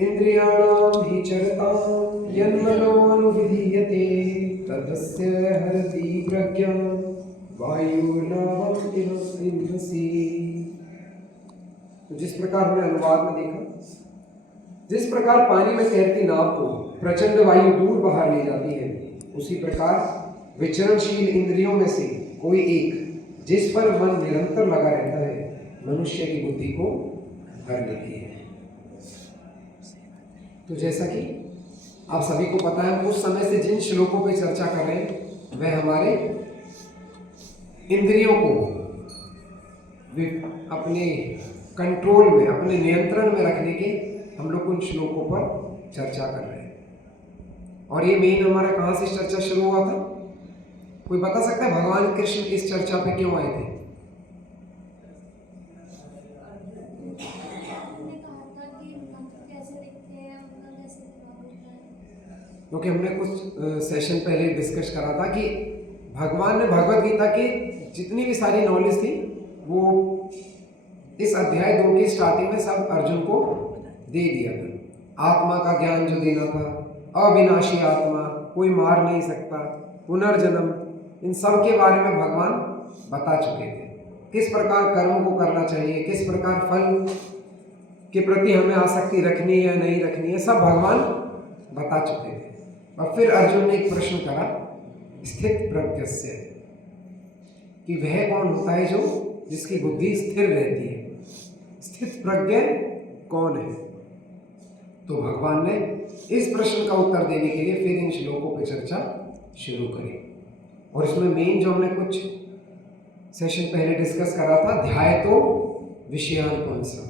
इंद्रियाणां हि चरतां यन्मनोनुविधीयते तदस्य हरति प्रज्ञां वायुर्नावम् इन्द्रसी। तो जिस प्रकार हमने अनुवाद में देखा, जिस प्रकार पानी में तैरती नाव को प्रचंड वायु दूर बाहर ले जाती है, उसी प्रकार विचरणशील इंद्रियों में से कोई एक जिस पर मन निरंतर लगा रहता है, मनुष्य की बुद्धि को भर लेती है। तो जैसा कि आप सभी को पता है, हम उस समय से जिन श्लोकों पर चर्चा कर रहे हैं वह हमारे इंद्रियों को अपने कंट्रोल में, अपने नियंत्रण में रखने के हम लोग उन श्लोकों पर चर्चा कर रहे हैं। और ये मेन हमारा कहाँ से चर्चा शुरू हुआ था? कोई बता सकता है भगवान कृष्ण इस चर्चा पे क्यों आए थे? क्योंकि हमने कुछ सेशन पहले डिस्कस करा था कि भगवान ने भगवत गीता की जितनी भी सारी नॉलेज थी वो इस अध्याय 2 की स्टार्टिंग में सब अर्जुन को दे दिया था। आत्मा का ज्ञान जो देना था, अविनाशी आत्मा, कोई मार नहीं सकता, पुनर्जन्म, इन सब के बारे में भगवान बता चुके थे। किस प्रकार कर्म को करना चाहिए, किस प्रकार फल के प्रति हमें आसक्ति रखनी है या नहीं रखनी है, सब भगवान बता चुके थे। और फिर अर्जुन ने एक प्रश्न करा, स्थित प्रज्ञस्य, कि वह कौन होता है जो जिसकी बुद्धि स्थिर रहती है? स्थित प्रज्ञ कौन है? तो भगवान ने इस प्रश्न का उत्तर देने के लिए फिर इन श्लोकों पर चर्चा शुरू करी। और इसमें मेन जो हमने कुछ सेशन पहले डिस्कस करा था, ध्याय तो विषयान पुंसा,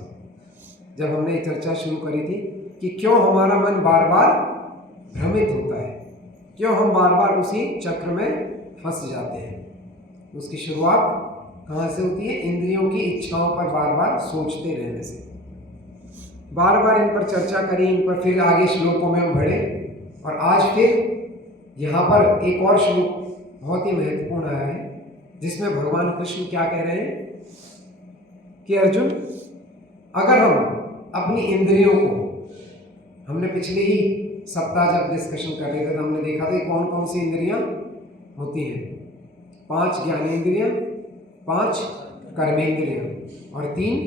जब हमने चर्चा शुरू करी थी कि क्यों हमारा मन बार बार भ्रमित होता है, क्यों हम बार बार उसी चक्र में फंस जाते हैं। उसकी शुरुआत कहाँ से होती है? इंद्रियों की इच्छाओं पर बार बार सोचते रहने से। बार बार इन पर चर्चा करी, इन पर फिर आगे श्लोकों में हम बढ़े, और आज फिर यहाँ पर एक और श्लोक बहुत ही महत्वपूर्ण आया है, जिसमें भगवान कृष्ण क्या कह रहे हैं कि अर्जुन, अगर हम अपनी इंद्रियों को, हमने पिछले ही सप्ताह जब डिस्कशन कर रहे थे तो हमने देखा था कौन कौन सी इंद्रियां होती हैं। 5 ज्ञानेंद्रियां, 5 कर्मेंद्रियां और 3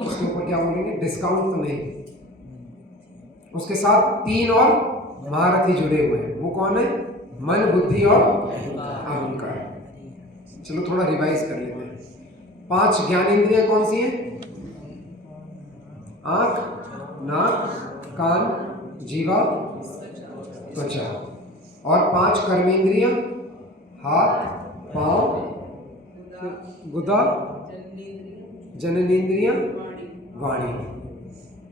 उसके ऊपर क्या बोलेंगे, डिस्काउंट तो नहीं, उसके साथ 3 और महारथी जुड़े हुए हैं। वो कौन है? मन, बुद्धि और अहंकार। चलो थोड़ा रिवाइज कर लेते हैं। 5 ज्ञानेंद्रियां कौन सी हैं? आंख, नाक, कान, जीवा, त्वचा। और 5 कर्मेंद्रियां, हाथ, पांव, गुदा, जननेंद्रियां, वाणी।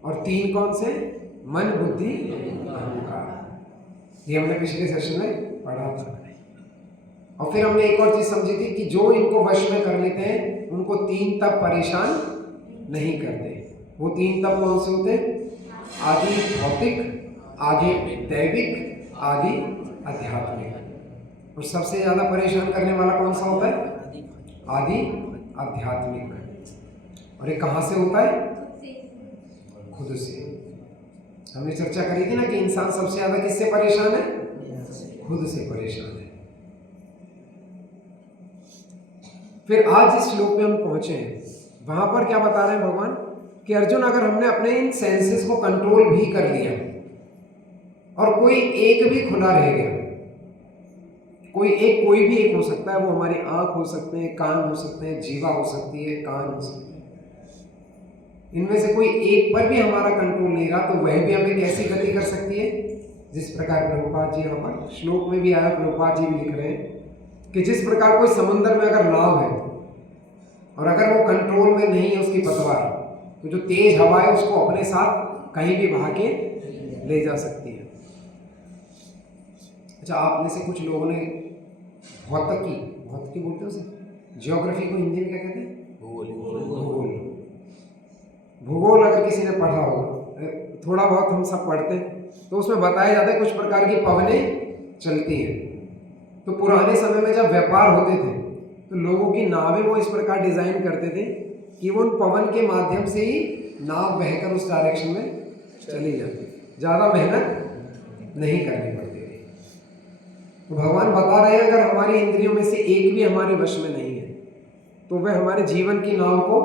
और 3 कौन से? मन, बुद्धि, अहंकार। ये हमने पिछले सेशन में पढ़ा था। और फिर हमने एक और चीज समझी थी कि जो इनको वश में कर लेते हैं उनको 3 तप परेशान नहीं करते। वो 3 तप कौन से होते हैं? आदि भौतिक, आदि दैविक, आदि आध्यात्मिक। और सबसे ज्यादा परेशान करने वाला कौन सा होता है? आदि आध्यात्मिक। और ये कहाँ से होता है? खुद से। हमने चर्चा करी थी ना कि इंसान सबसे ज्यादा किससे परेशान है? खुद से परेशान है। फिर आज जिस श्लोक में हम पहुंचे हैं वहां पर क्या बता रहे हैं भगवान कि अर्जुन, अगर हमने अपने इन सेंसेस को कंट्रोल भी कर लिया और कोई एक भी खुला रह गया, कोई भी एक हो सकता है, वो हमारी आंख हो सकते हैं, कान हो सकते हैं, जीवा हो सकती है, कान हो सकती है, इनमें से कोई एक पर भी हमारा कंट्रोल नहीं रहा, तो वह भी हमें कैसी गति कर सकती है? जिस प्रकार प्रभुपाद जी, यहाँ पर श्लोक में भी आया, प्रभुपाद जी भी लिख रहे हैं कि जिस प्रकार कोई समुद्र में अगर नाव है और अगर वो कंट्रोल में नहीं है उसकी पतवार, तो जो तेज हवा है उसको अपने साथ कहीं भी बहा के ले जा सकती है। अच्छा, आप में से कुछ लोगों ने भौतिकी बोलते हैं उसे, ज्योग्राफी को हिंदी में क्या कहते हैं? भूगोल अगर किसी ने पढ़ा होगा, थोड़ा बहुत हम सब पढ़ते हैं, तो उसमें बताया जाता है कुछ प्रकार की पवनें चलती हैं। तो पुराने समय में जब व्यापार होते थे तो लोगों की नावें वो इस प्रकार डिजाइन करते थे कि वो उन पवन के माध्यम से ही नाव बहकर उस डायरेक्शन में चली जाती, ज़्यादा मेहनत नहीं करनी पड़ती थी। तो भगवान बता रहे हैं अगर हमारी इंद्रियों में से एक भी हमारे वश में नहीं है तो वह हमारे जीवन की नाव को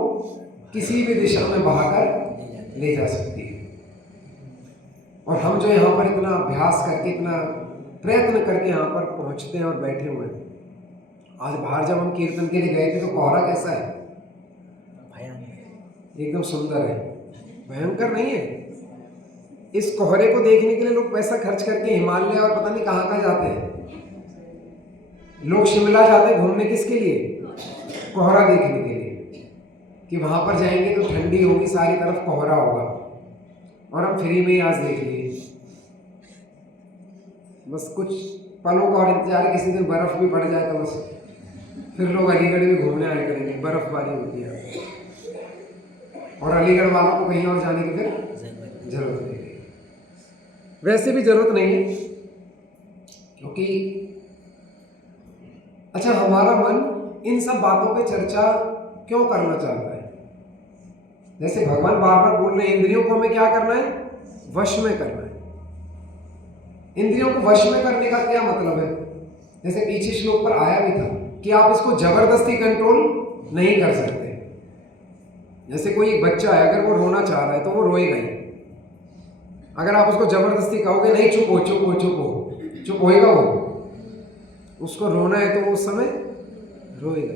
किसी भी दिशा में बहाकर ले जा सकती है। और हम जो यहाँ पर इतना अभ्यास करके, इतना प्रयत्न करके यहाँ पर पहुँचते हैं और बैठे हुए हैं, आज बाहर जब हम कीर्तन के लिए गए थे तो कोहरा कैसा है? एकदम सुंदर है, भयंकर नहीं है। इस कोहरे को देखने के लिए लोग पैसा खर्च करके हिमालय और पता नहीं कहाँ जाते हैं। लोग शिमला जाते हैं घूमने, किसके लिए? कोहरा देखने के लिए, कि वहां पर जाएंगे तो ठंडी होगी, सारी तरफ कोहरा होगा, और हम फ्री में ही आज देख लिए। बस कुछ पलों का और इंतजार, किसी दिन बर्फ भी पड़ जाए तो बस फिर लोग अलीगढ़ भी घूमने आए करेंगे, बर्फबारी होती है और अलीगढ़ वालों को कहीं और जाने की फिर जरूरत नहीं है। वैसे भी जरूरत नहीं है, क्योंकि अच्छा, हमारा मन इन सब बातों पे चर्चा क्यों करना चाहता है? जैसे भगवान बार बार बोल रहे हैं इंद्रियों को हमें क्या करना है? वश में करना है। इंद्रियों को वश में करने का क्या मतलब है? जैसे पीछे श्लोक पर आया भी था कि आप इसको जबरदस्ती कंट्रोल नहीं कर सकते। जैसे कोई एक बच्चा है, अगर वो रोना चाह रहा है तो वो रोएगा ही। अगर आप उसको जबरदस्ती कहोगे नहीं चुप हो चुप हो चुप हो, चुप होएगा वो? उसको रोना है तो वो उस समय रोएगा।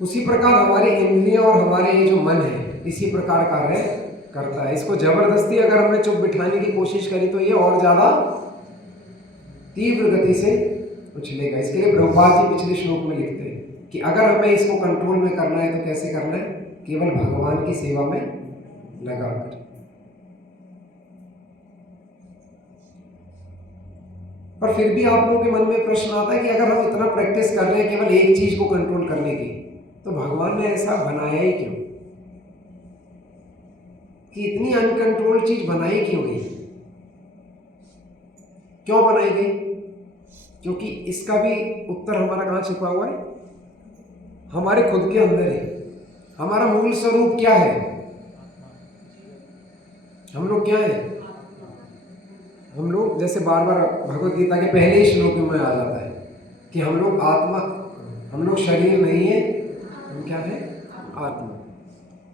उसी प्रकार हमारी इंद्रियां और हमारे ये जो मन है इसी प्रकार कार्य करता है। इसको जबरदस्ती अगर हमने चुप बिठाने की कोशिश करी तो ये और ज्यादा तीव्र गति से उछलेगा। इसके लिए प्रभुपाद जी पिछले श्लोक में लिखते हैं कि अगर हमें इसको कंट्रोल में करना है तो कैसे करना है? केवल भगवान की सेवा में लगाकर। पर फिर भी आप लोगों के मन में प्रश्न आता है कि अगर हम इतना प्रैक्टिस कर रहे हैं केवल एक चीज को कंट्रोल करने की, तो भगवान ने ऐसा बनाया ही क्यों? कि इतनी अनकंट्रोल्ड चीज बनाई क्यों गई? क्यों बनाई गई? क्योंकि इसका भी उत्तर हमारा कहां छिपा हुआ है? हमारे खुद के अंदर है। हमारा मूल स्वरूप क्या है? हम लोग क्या है? हम लोग, जैसे बार बार भगवत गीता के पहले ही श्लोक में आ जाता है कि हम लोग आत्मा, हम लोग शरीर नहीं है, हम क्या है? आत्मा।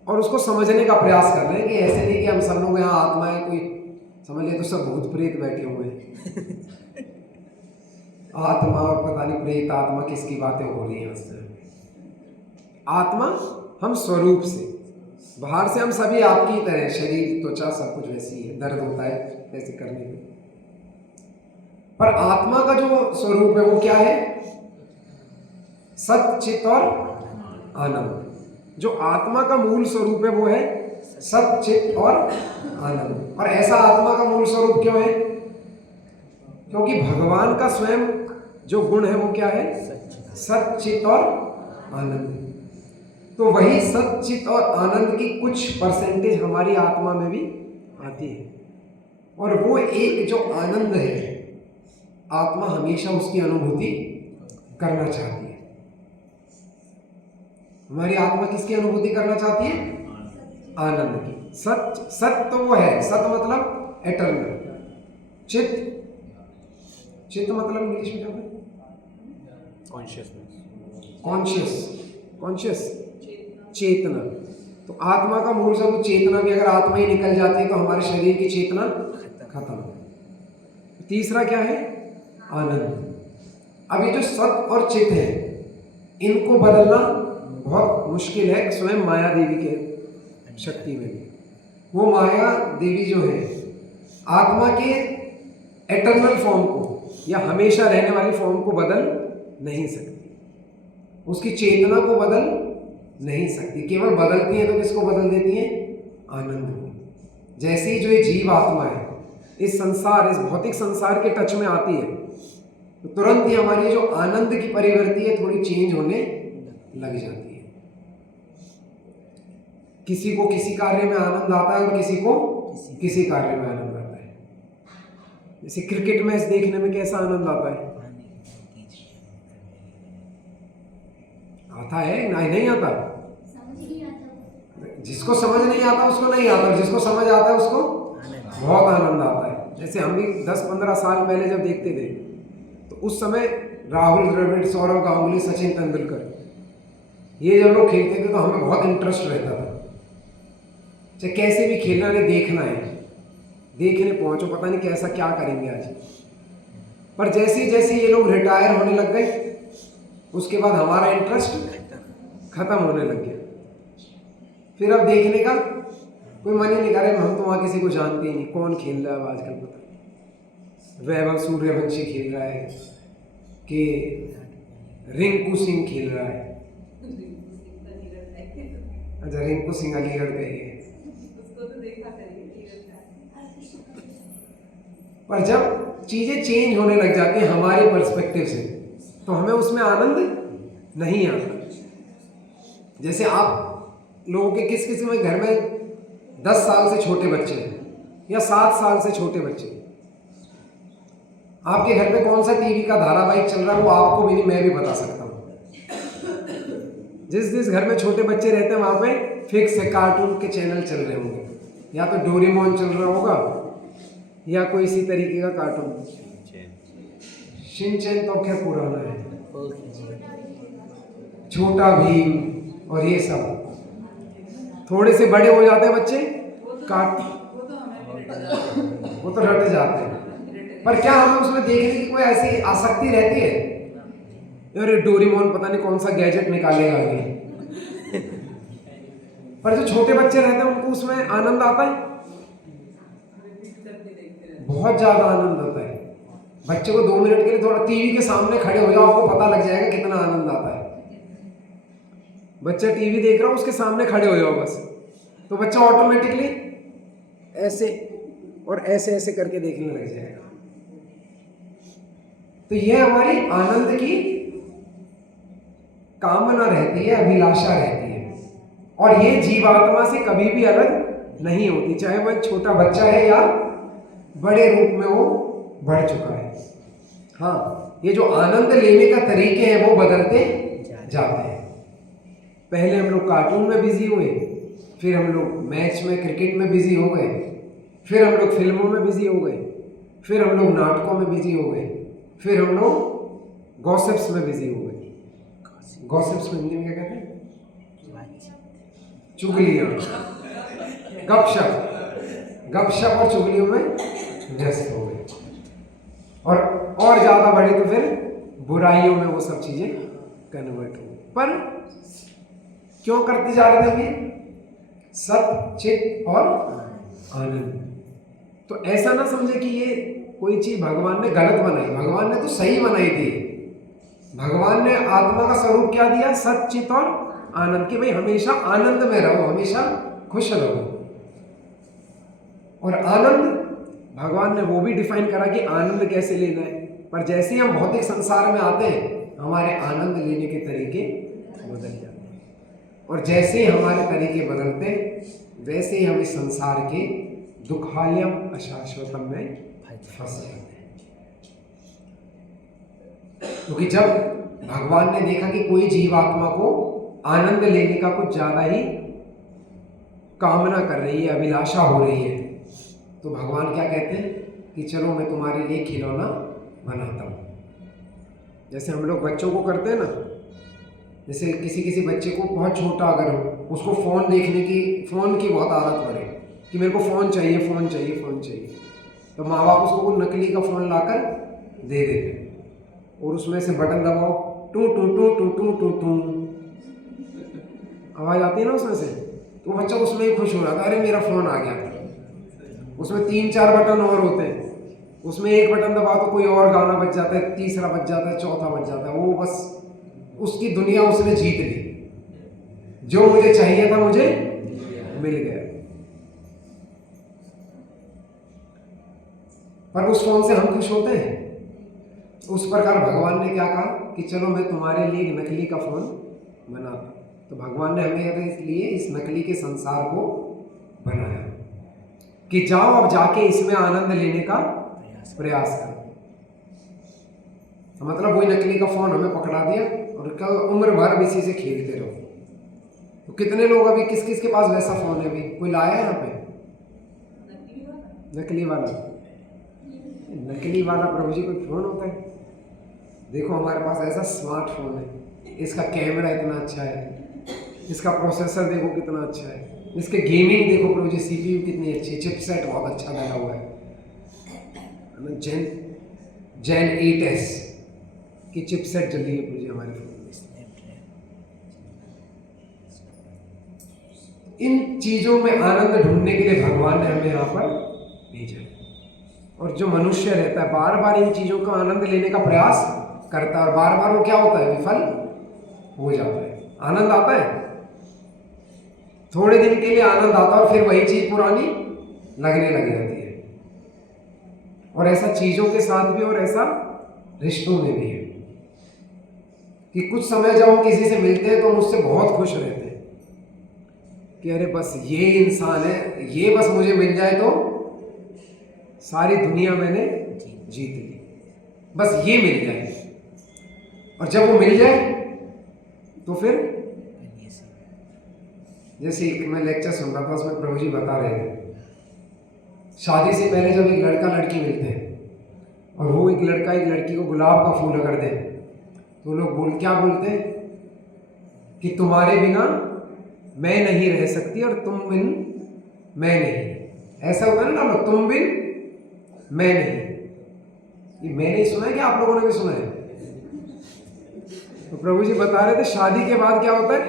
और उसको समझने का प्रयास कर रहे हैं कि ऐसे नहीं कि हम सब लोग यहाँ आत्मा है, कोई समझ ले तो सब भूत प्रेत बैठे हुए हैं। आत्मा और पता नहीं प्रेत आत्मा किसकी बातें हो रही हैं उससे। आत्मा हम स्वरूप से, बाहर से हम सभी आपकी तरह, शरीर त्वचा सब कुछ वैसी है, दर्द होता है ऐसे करने में, पर आत्मा का जो स्वरूप है वो क्या है? सत, चित और आनंद। जो आत्मा का मूल स्वरूप है वो है सत, चित और आनंद। और ऐसा आत्मा का मूल स्वरूप क्यों है? क्योंकि भगवान का स्वयं जो गुण है वो क्या है? सत, चित और आनंद। तो वही सत, चित और आनंद की कुछ परसेंटेज हमारी आत्मा में भी आती है, और वो एक जो आनंद है, आत्मा हमेशा उसकी अनुभूति करना चाहती है। हमारी आत्मा किसकी अनुभूति करना चाहती है? आनंद की। सत, सत तो वो है, सत मतलब एटर्नल। चित, चित मतलब इंग्लिश में क्या है? कॉन्शियसनेस, कॉन्शियस, कॉन्शियस, चेतना। तो आत्मा का मूल स्वरूप चेतना भी अगर आत्मा ही निकल जाती है तो हमारे शरीर की चेतना खत्म। तीसरा क्या है? आनंद। अब ये जो सत और चित है इनको बदलना बहुत मुश्किल है, स्वयं माया देवी के शक्ति में भी। वो माया देवी जो है आत्मा के एटर्नल फॉर्म को या हमेशा रहने वाली फॉर्म को बदल नहीं सकती, उसकी चेतना को बदल नहीं सकती। केवल बदलती है तो किसको बदल देती है? आनंद को। जैसे ही जो ये जीव आत्मा है इस संसार, इस भौतिक संसार के टच में आती है तो तुरंत ही हमारी जो आनंद की परिवर्ती है थोड़ी चेंज होने लग जाती है। किसी को किसी कार्य में आनंद आता है और किसी को किसी कार्य में आनंद आता है। जैसे क्रिकेट मैच देखने में कैसा आनंद आता है? आता है, नहीं आता। जिसको समझ नहीं आता उसको नहीं आता, और जिसको समझ आता है उसको बहुत आनंद आता है। जैसे हम भी 10-15 साल पहले जब देखते थे तो उस समय राहुल द्रविड़, सौरव गांगुली, सचिन तेंदुलकर, ये जब लोग खेलते थे तो हमें बहुत इंटरेस्ट रहता था, चाहे कैसे भी खेलना नहीं, देखना है, देखने पहुंचो, पता नहीं कैसा क्या करेंगे आज। पर जैसे जैसे ये लोग रिटायर होने लग गए उसके बाद हमारा इंटरेस्ट खत्म होने लग गया। फिर अब देखने का कोई मन ही नहीं कर रहा। हम तो वहाँ किसी को जानते ही नहीं, कौन खेल रहा है आजकल पता नहीं। वैभव सूर्यवंशी खेल रहा है कि रिंकू सिंह खेल रहा है। अच्छा, रिंकू सिंह अलीगढ़ गए हैं। पर जब चीजें चेंज होने लग जाती हैं हमारे पर्सपेक्टिव से तो हमें उसमें आनंद नहीं आता। जैसे आप लोगों के किस किसी में घर में 10 साल से छोटे बच्चे हैं या 7 साल से छोटे बच्चे, आपके घर पे कौन सा टीवी का धारावाहिक चल रहा है वो आपको भी नहीं, मैं भी बता सकता हूँ। जिस घर में छोटे बच्चे रहते हैं वहां पे फिक्स है, कार्टून के चैनल चल रहे होंगे, या तो डोरेमोन चल रहा होगा या कोई इसी तरीके का कार्टून। शिनचैन तो क्या पुराना है, छोटा भीम और ये सब। थोड़े से बड़े हो जाते हैं बच्चे, वो तो रट जाते हैं। पर क्या हमें उसमें देखने की कोई ऐसी आसक्ति रहती है? अरे डोरेमोन पता नहीं कौन सा गैजेट निकालेगा अभी। पर जो छोटे बच्चे रहते हैं उनको उसमें आनंद आता है, बहुत ज्यादा आनंद आता है। बच्चे को 2 मिनट के लिए थोड़ा टीवी के सामने खड़े हो जाओ, आपको पता लग जाएगा कितना आनंद आता है। बच्चा टीवी देख रहा हो, उसके सामने खड़े हो जाओ बस, तो बच्चा ऑटोमेटिकली ऐसे और ऐसे ऐसे करके देखने लग जाएगा। तो यह हमारी आनंद की कामना रहती है, अभिलाषा रहती है, और ये जीवात्मा से कभी भी अलग नहीं होती, चाहे वह छोटा बच्चा है या बड़े रूप में वो बढ़ चुका है। हाँ, ये जो आनंद लेने का तरीके हैं वो बदलते जाते हैं। पहले हम लोग कार्टून में बिजी हुए, फिर हम लोग मैच में, क्रिकेट में बिजी हो गए, फिर हम लोग फिल्मों में बिजी हो गए, फिर हम लोग नाटकों में बिजी हो गए, फिर हम लोग गॉसिप्स में बिजी हो गए। गॉसिप्स में हिंदी में क्या कहते हैं? चुगलियां, गपशप और चुगलियों में व्यस्त हो गए, और ज्यादा बड़े तो फिर बुराइयों में वो सब चीजें कन्वर्ट हो। पर क्यों करते जा रहे थे हम ये? सत, चित और आनंद। तो ऐसा ना समझे कि ये कोई चीज भगवान ने गलत बनाई, भगवान ने तो सही बनाई थी। भगवान ने आत्मा का स्वरूप क्या दिया? सत, चित और आनंद, कि भाई हमेशा आनंद में रहो, हमेशा खुश रहो। और आनंद भगवान ने वो भी डिफाइन करा कि आनंद कैसे लेना है। पर जैसे ही हम भौतिक संसार में आते हैं हमारे आनंद लेने के तरीके बदल जाते हैं, और जैसे ही हमारे तरीके बदलते वैसे ही हम इस संसार के दुखालयम अशाश्वतम में फंस जाते हैं। क्योंकि जब भगवान ने देखा कि कोई जीवात्मा को आनंद लेने का कुछ ज्यादा ही कामना कर रही है, अभिलाषा हो रही है, तो भगवान क्या कहते हैं कि चलो मैं तुम्हारे लिए खिलौना बनाता हूँ। जैसे हम लोग बच्चों को करते हैं ना, जैसे किसी बच्चे को बहुत छोटा अगर हो, उसको फ़ोन देखने की, फ़ोन की बहुत आदत पड़े कि मेरे को फ़ोन चाहिए, फ़ोन चाहिए, फ़ोन चाहिए, तो माँ बाप उसको वो नकली का फ़ोन लाकर दे देते हैं, और उसमें से बटन दबाओ, टू टू टू टू टू टू टू आवाज़ आती है ना उसमें से, तो बच्चा उसमें ही खुश हो जाता है, अरे मेरा फ़ोन आ गया। उसमें 3-4 बटन और होते हैं, उसमें एक बटन दबाओ तो कोई और गाना बज जाता है, तीसरा बज जाता है, चौथा बज जाता है, वो बस उसकी दुनिया उसने जीत ली। जो मुझे चाहिए था मुझे मिल गया। पर उस फोन से हम खुश होते हैं? उस प्रकार भगवान ने क्या कहा कि चलो मैं तुम्हारे लिए एक नकली का फोन बनाता। तो भगवान ने हमें इसलिए इस नकली के संसार को बनाया कि जाओ अब जाके इसमें आनंद लेने का प्रयास करो। तो मतलब वही नकली का फोन हमें पकड़ा दिया और और कल उम्र भर इसी से खेलते रहो। तो कितने लोग अभी किस किस के पास वैसा फोन है? अभी कोई लाया है यहाँ पे नकली वाला? नकली वाला प्रभु जी कोई फोन होता है? देखो हमारे पास ऐसा स्मार्टफोन है, इसका कैमरा इतना अच्छा है, इसका प्रोसेसर देखो कितना अच्छा है, इसके गेमिंग देखो प्रभु जी, सीपीयू कितनी अच्छी, चिपसेट बहुत अच्छा लगा हुआ है। जेन 8S की चिपसेट चल रही है प्रभु जी हमारे फोन में। इन चीजों में आनंद ढूंढने के लिए भगवान ने हमें यहाँ पर भेजा है। और जो मनुष्य रहता है बार बार इन चीजों का आनंद लेने का प्रयास करता है और बार बार वो क्या होता है? विफल हो जाता है। आनंद आता है, थोड़े दिन के लिए आनंद आता है और फिर वही चीज पुरानी लगने लग जाती है। और ऐसा चीजों के साथ भी और ऐसा रिश्तों में भी है कि कुछ समय जब हम किसी से मिलते हैं तो हम उससे बहुत खुश रहते हैं कि अरे बस ये इंसान है, ये बस मुझे मिल जाए तो सारी दुनिया मैंने जीत ली, बस ये मिल जाए। और जब वो मिल जाए तो फिर जैसे मैं लेक्चर सुन रहा था उसमें प्रभु जी बता रहे थे, शादी से पहले जब एक लड़का लड़की मिलते हैं और वो एक लड़का एक लड़की को गुलाब का फूल अगर दे तो लोग क्या बोलते हैं कि तुम्हारे बिना मैं नहीं रह सकती और तुम बिन मैं नहीं। ऐसा होता है ना लोग, तुम बिन मैं नहीं। ये मैंने सुना है कि आप लोगों ने भी सुना है? तो प्रभु जी बता रहे थे शादी के बाद क्या होता है,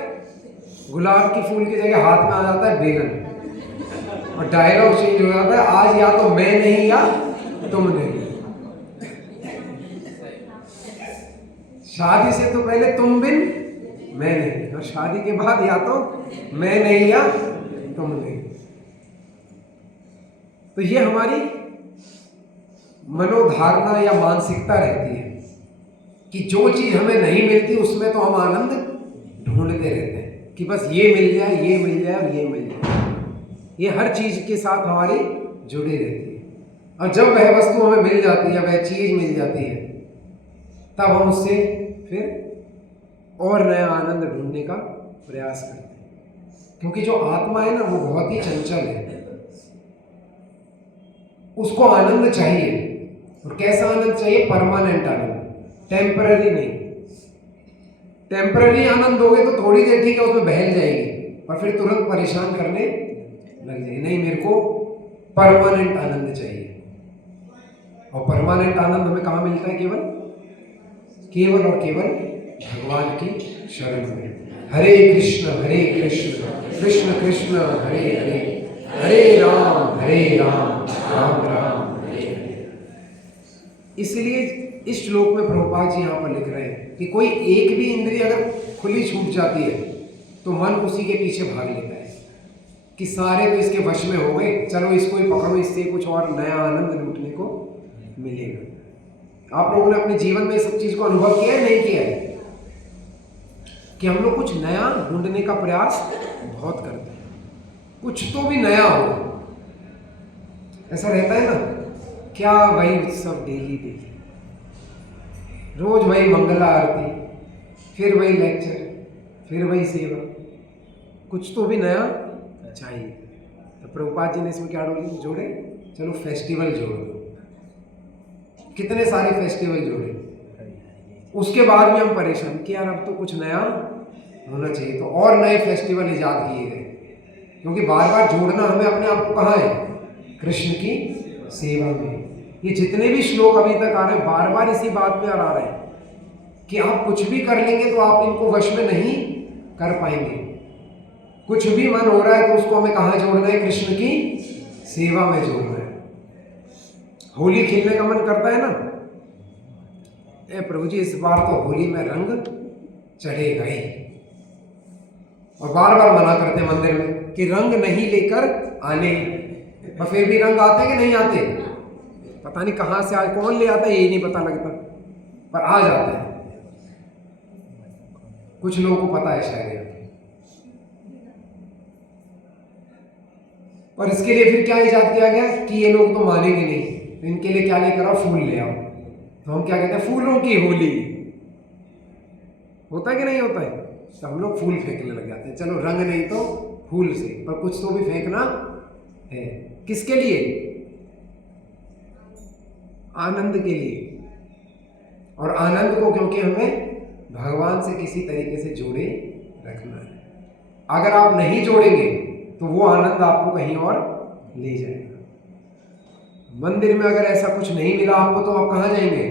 गुलाब की फूल की जगह हाथ में आ जाता है बेलन और डायलॉग चेंज हो जाता है, आज या तो मैं नहीं या तुम नहीं। शादी से तो पहले तुम बिन मैं नहीं और शादी के बाद या तो मैं नहीं या तुम नहीं। तो ये हमारी मनोधारणा या मानसिकता रहती है कि जो चीज हमें नहीं मिलती उसमें तो हम आनंद ढूंढते रहते हैं कि बस ये मिल जाए, ये मिल जाए और ये मिल जाए। ये हर चीज के साथ हमारी जुड़ी रहती है और जब वह वस्तु हमें मिल जाती है, वह चीज मिल जाती है, तब हम उससे फिर और नया आनंद ढूंढने का प्रयास करते हैं। क्योंकि जो आत्मा है ना वो बहुत ही चंचल है, उसको आनंद चाहिए। और कैसा आनंद चाहिए? परमानेंट आनंद, टेम्पररी नहीं। टेम्पररी आनंद दोगे तो थोड़ी देर ठीक है, उसमें बहल जाएगी और फिर तुरंत परेशान करने लग जाएगी। नहीं, मेरे को परमानेंट आनंद चाहिए। और परमानेंट आनंद हमें कहाँ मिलता है? केवल और केवल भगवान की शरण में। हरे कृष्ण कृष्ण कृष्ण हरे हरे, हरे राम राम राम हरे हरे। इसलिए इस श्लोक में प्रभुपाद जी यहाँ पर लिख रहे हैं कि कोई एक भी इंद्रिय अगर खुली छूट जाती है तो मन उसी के पीछे भाग लेता है कि सारे तो इसके वश में हो गए, चलो इसको ही पकड़ो, इससे कुछ और नया आनंद लूटने को मिलेगा। आप लोगों ने अपने जीवन में इस सब चीज को अनुभव किया है, नहीं किया है? कि हम लोग कुछ नया ढूंढने का प्रयास बहुत करते हैं, कुछ तो भी नया हो। ऐसा रहता है ना, क्या वही उत्सव डेली डेली, रोज वही मंगला आरती, फिर वही लेक्चर, फिर वही सेवा, कुछ तो भी नया चाहिए। तो प्रभुपाद जी ने इसमें क्या जोड़े? चलो फेस्टिवल जोड़ दो। कितने सारे फेस्टिवल जोड़े, उसके बाद भी हम परेशान कि यार अब तो कुछ नया होना चाहिए, तो और नए फेस्टिवल इजाद किए गए। क्योंकि बार बार जोड़ना हमें अपने आप को कहाँ है? कृष्ण की सेवा में। ये जितने भी श्लोक अभी तक आ रहे हैं बार बार इसी बात पे आ रहे हैं कि आप कुछ भी कर लेंगे तो आप इनको वश में नहीं कर पाएंगे। कुछ भी मन हो रहा है तो उसको हमें कहाँ जोड़ना है? कृष्ण की सेवा में जोड़ना है। होली खेलने का मन करता है ना, ए प्रभु जी इस बार तो होली में रंग चढ़ेगा ही, और बार बार मना करते हैं मंदिर में कि रंग नहीं लेकर आने, और फिर भी रंग आते कि नहीं आते? पता नहीं कहाँ से आज कौन ले आता है, यही नहीं पता लगता, पर आ जाते हैं। कुछ लोगों को पता है शायद। और इसके लिए फिर क्या इजाद किया गया कि ये लोग तो मानेंगे नहीं, तो इनके लिए क्या लेकर आओ? फूल ले आओ। तो हम क्या कहते हैं? फूलों की होली। होता है कि नहीं होता है? तो हम लोग फूल फेंकने लग जाते हैं, चलो रंग नहीं तो फूल से, पर कुछ तो भी फेंकना है। किसके लिए? आनंद के लिए। और आनंद को क्योंकि हमें भगवान से किसी तरीके से जोड़े रखना है। अगर आप नहीं जोड़ेंगे तो वो आनंद आपको कहीं और ले जाएगा। मंदिर में अगर ऐसा कुछ नहीं मिला आपको तो आप कहाँ जाएंगे?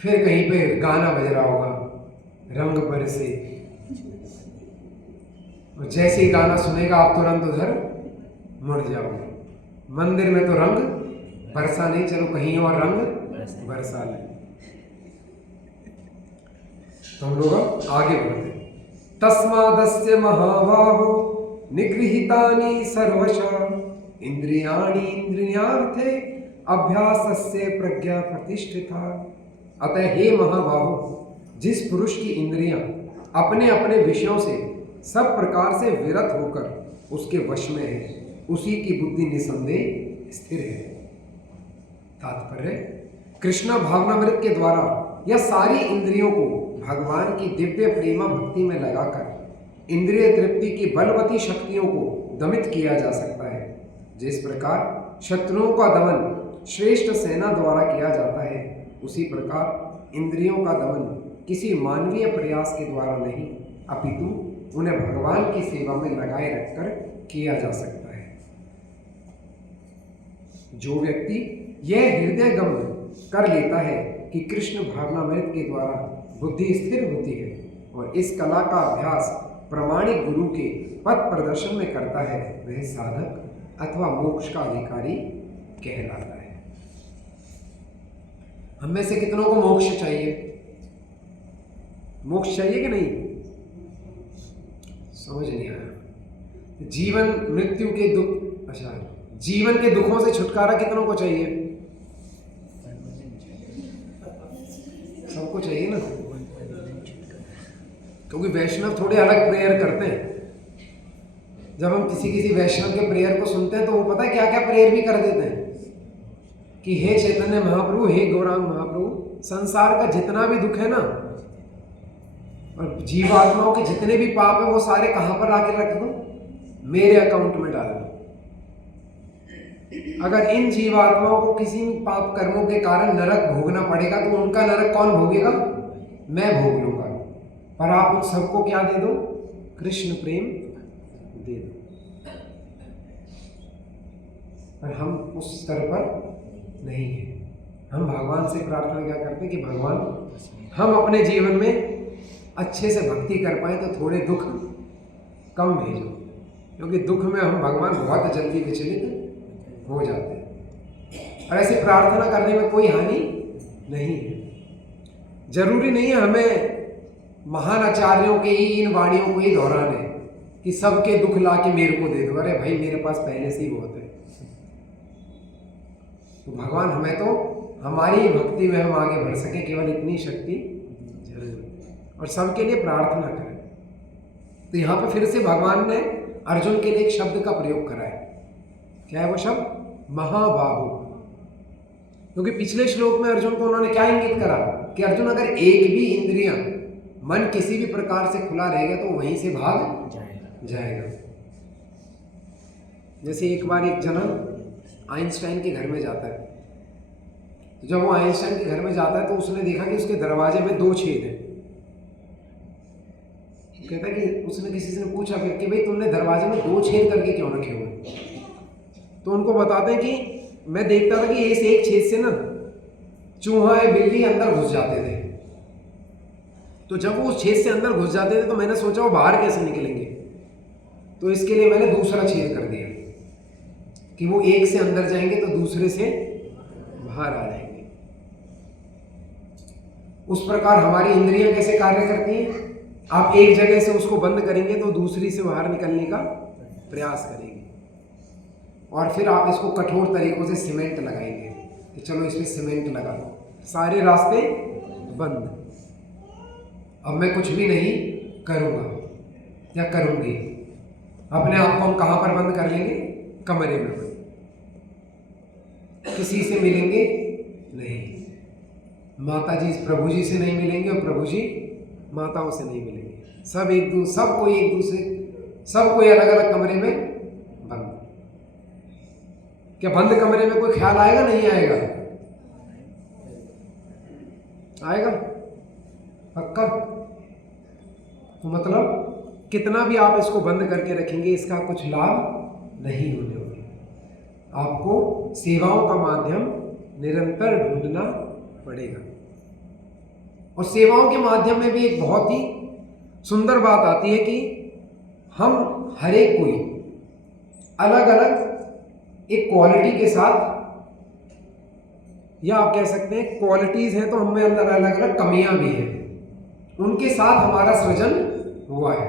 फिर कहीं पे गाना बज रहा होगा, रंग बरसे, और जैसे ही गाना सुनेगा आप तुरंत उधर मुड़ जाओगे। मंदिर में तो रंग बरसा नहीं, चलो कहीं और रंग बरसा ले। तो हम लोग आगे बढ़ते। तस्मादस्य महाबाहो निगृहीतानि सर्वशः इंद्रियाणि इंद्रियार्थे अभ्यासस्य प्रज्ञा प्रतिष्ठिता। अतः हे महाबाहो, जिस पुरुष की इंद्रियां अपने अपने विषयों से सब प्रकार से विरत होकर उसके वश में है, उसी की बुद्धि निसंदेह स्थिर है। तात्पर्य, कृष्ण भावनामृत के द्वारा यह सारी इंद्रियों को भगवान की दिव्य प्रेमा भक्ति में लगाकर इंद्रिय तृप्ति की बलवती शक्तियों को दमित किया जा सकता है। जिस प्रकार शत्रुओं का दमन श्रेष्ठ सेना द्वारा किया जाता है, उसी प्रकार इंद्रियों का दमन किसी मानवीय प्रयास के द्वारा नहीं, अपितु उन्हें भगवान की सेवा में लगाए रखकर किया जा सकता है। जो व्यक्ति यह हृदय गम्य कर लेता है कि कृष्ण भावनामृत के द्वारा बुद्धि स्थिर होती है और इस कला का अभ्यास प्रामाणिक गुरु के पथ प्रदर्शन में करता है, वह साधक अथवा मोक्ष का अधिकारी कहलाता है। हम में से कितनों को मोक्ष चाहिए? मोक्ष चाहिए कि नहीं? समझ नहीं आया। जीवन मृत्यु के दुख, अच्छा, जीवन के दुखों से छुटकारा कितनों को चाहिए? सबको चाहिए ना, क्योंकि वैष्णव थोड़े अलग प्रेयर करते हैं। जब हम किसी वैष्णव के प्रेयर को सुनते हैं तो वो पता है क्या क्या प्रेयर भी कर देते हैं कि हे चैतन्य महाप्रभु, हे गौरांग महाप्रभु, संसार का जितना भी दुख है ना और जीवात्माओं के जितने भी पाप है वो सारे कहां पर आके रख दो? मेरे अकाउंट में डाल दो। अगर इन जीवात्माओं को किसी पाप कर्मों के कारण नरक भोगना पड़ेगा तो उनका नरक कौन भोगेगा? मैं भोग लूंगा। पर आप उन सबको क्या दे दो? कृष्ण प्रेम दे दो। पर हम उस स्तर पर नहीं है। हम भगवान से प्रार्थना क्या करते हैं कि भगवान हम अपने जीवन में अच्छे से भक्ति कर पाए तो थोड़े दुख कम भेजो, क्योंकि दुख में हम भगवान बहुत जल्दी विचलित हो जाते हैं। और ऐसी प्रार्थना करने में कोई हानि नहीं है। जरूरी नहीं है हमें महान आचार्यों के ही इन वाणियों को ही दोहराने कि सबके दुख ला के मेरे को दे दो। अरे भाई, मेरे पास पहले से ही बहुत है। तो भगवान हमें तो हमारी भक्ति में हम आगे बढ़ सके, केवल इतनी शक्ति जरूर, और सबके लिए प्रार्थना करें। तो यहाँ पे फिर से भगवान ने अर्जुन के लिए एक शब्द का प्रयोग करा है। क्या है वो शब्द? महाबाहु। क्योंकि पिछले श्लोक में अर्जुन को उन्होंने क्या इंगित करा कि अर्जुन, अगर एक भी इंद्रियां, मन किसी भी प्रकार से खुला रहेगा तो वहीं से भाग जाएगा। जैसे एक बार एक जना आइंस्टाइन के घर में जाता है। तो जब वो आइंस्टाइन के घर में जाता है तो उसने देखा कि उसके दरवाजे में 2 छेद हैं। कहता है कि उसने किसी से पूछा कि भाई तुमने दरवाजे में 2 छेद करके क्यों रखे हुए? तो उनको बताते हैं कि मैं देखता था कि इस एक छेद से ना चूहा या बिल्ली अंदर घुस जाते थे। तो जब वो उस छेद से अंदर घुस जाते थे तो मैंने सोचा वो बाहर कैसे निकलेंगे, तो इसके लिए मैंने दूसरा छेद कर दिया कि वो एक से अंदर जाएंगे तो दूसरे से बाहर आ जाएंगे। उस प्रकार हमारी इंद्रियां कैसे कार्य करती हैं? आप एक जगह से उसको बंद करेंगे तो दूसरी से बाहर निकलने का प्रयास करेंगे, और फिर आप इसको कठोर तरीकों से सीमेंट लगाएंगे कि चलो इसमें सीमेंट लगा दो, सारे रास्ते बंद, अब मैं कुछ भी नहीं करूँगा या करूँगी। अपने आप को हम कहाँ पर बंद कर लेंगे? कमरे में बंद, किसी से मिलेंगे नहीं। माता जी प्रभु जी से नहीं मिलेंगे और प्रभु जी माताओं से नहीं मिलेंगे। सब कोई एक दूसरे, सब कोई अलग अलग कमरे में बंद। क्या बंद कमरे में कोई ख्याल आएगा? नहीं आएगा? आएगा पक्का। तो मतलब कितना भी आप इसको बंद करके रखेंगे, इसका कुछ लाभ नहीं होने वाला। आपको सेवाओं का माध्यम निरंतर ढूंढना पड़ेगा। और सेवाओं के माध्यम में भी एक बहुत ही सुंदर बात आती है कि हम हर एक कोई अलग अलग एक क्वालिटी के साथ, या आप कह सकते हैं क्वालिटीज हैं, तो हमें अंदर अलग अलग कमियां भी हैं, उनके साथ हमारा सृजन हुआ है।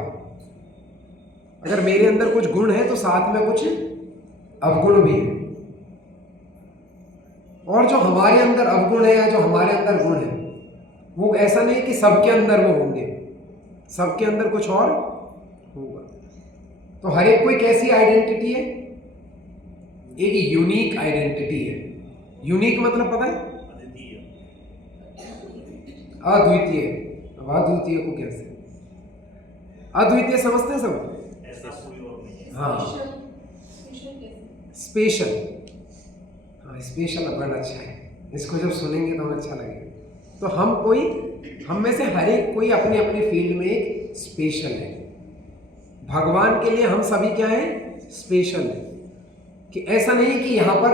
अगर मेरे अंदर कुछ गुण है तो साथ में कुछ अवगुण भी है। और जो हमारे अंदर अवगुण है या जो हमारे अंदर गुण है, वो ऐसा नहीं कि सबके अंदर वो होंगे, सबके अंदर कुछ और होगा। तो हर एक कोई कैसी आइडेंटिटी है? एक यूनिक आइडेंटिटी है। यूनिक मतलब पता है? अद्वितीय। अब अद्वितीय को कैसे, अद्वितीय समझते हैं सब? हाँ, स्पेशल। हाँ, स्पेशल वर्ड अच्छा है, इसको जब सुनेंगे तो हमें अच्छा लगेगा। तो हम में से हर एक कोई अपनी अपनी फील्ड में एक स्पेशल है। भगवान के लिए हम सभी क्या है? स्पेशल है। कि ऐसा नहीं कि यहाँ पर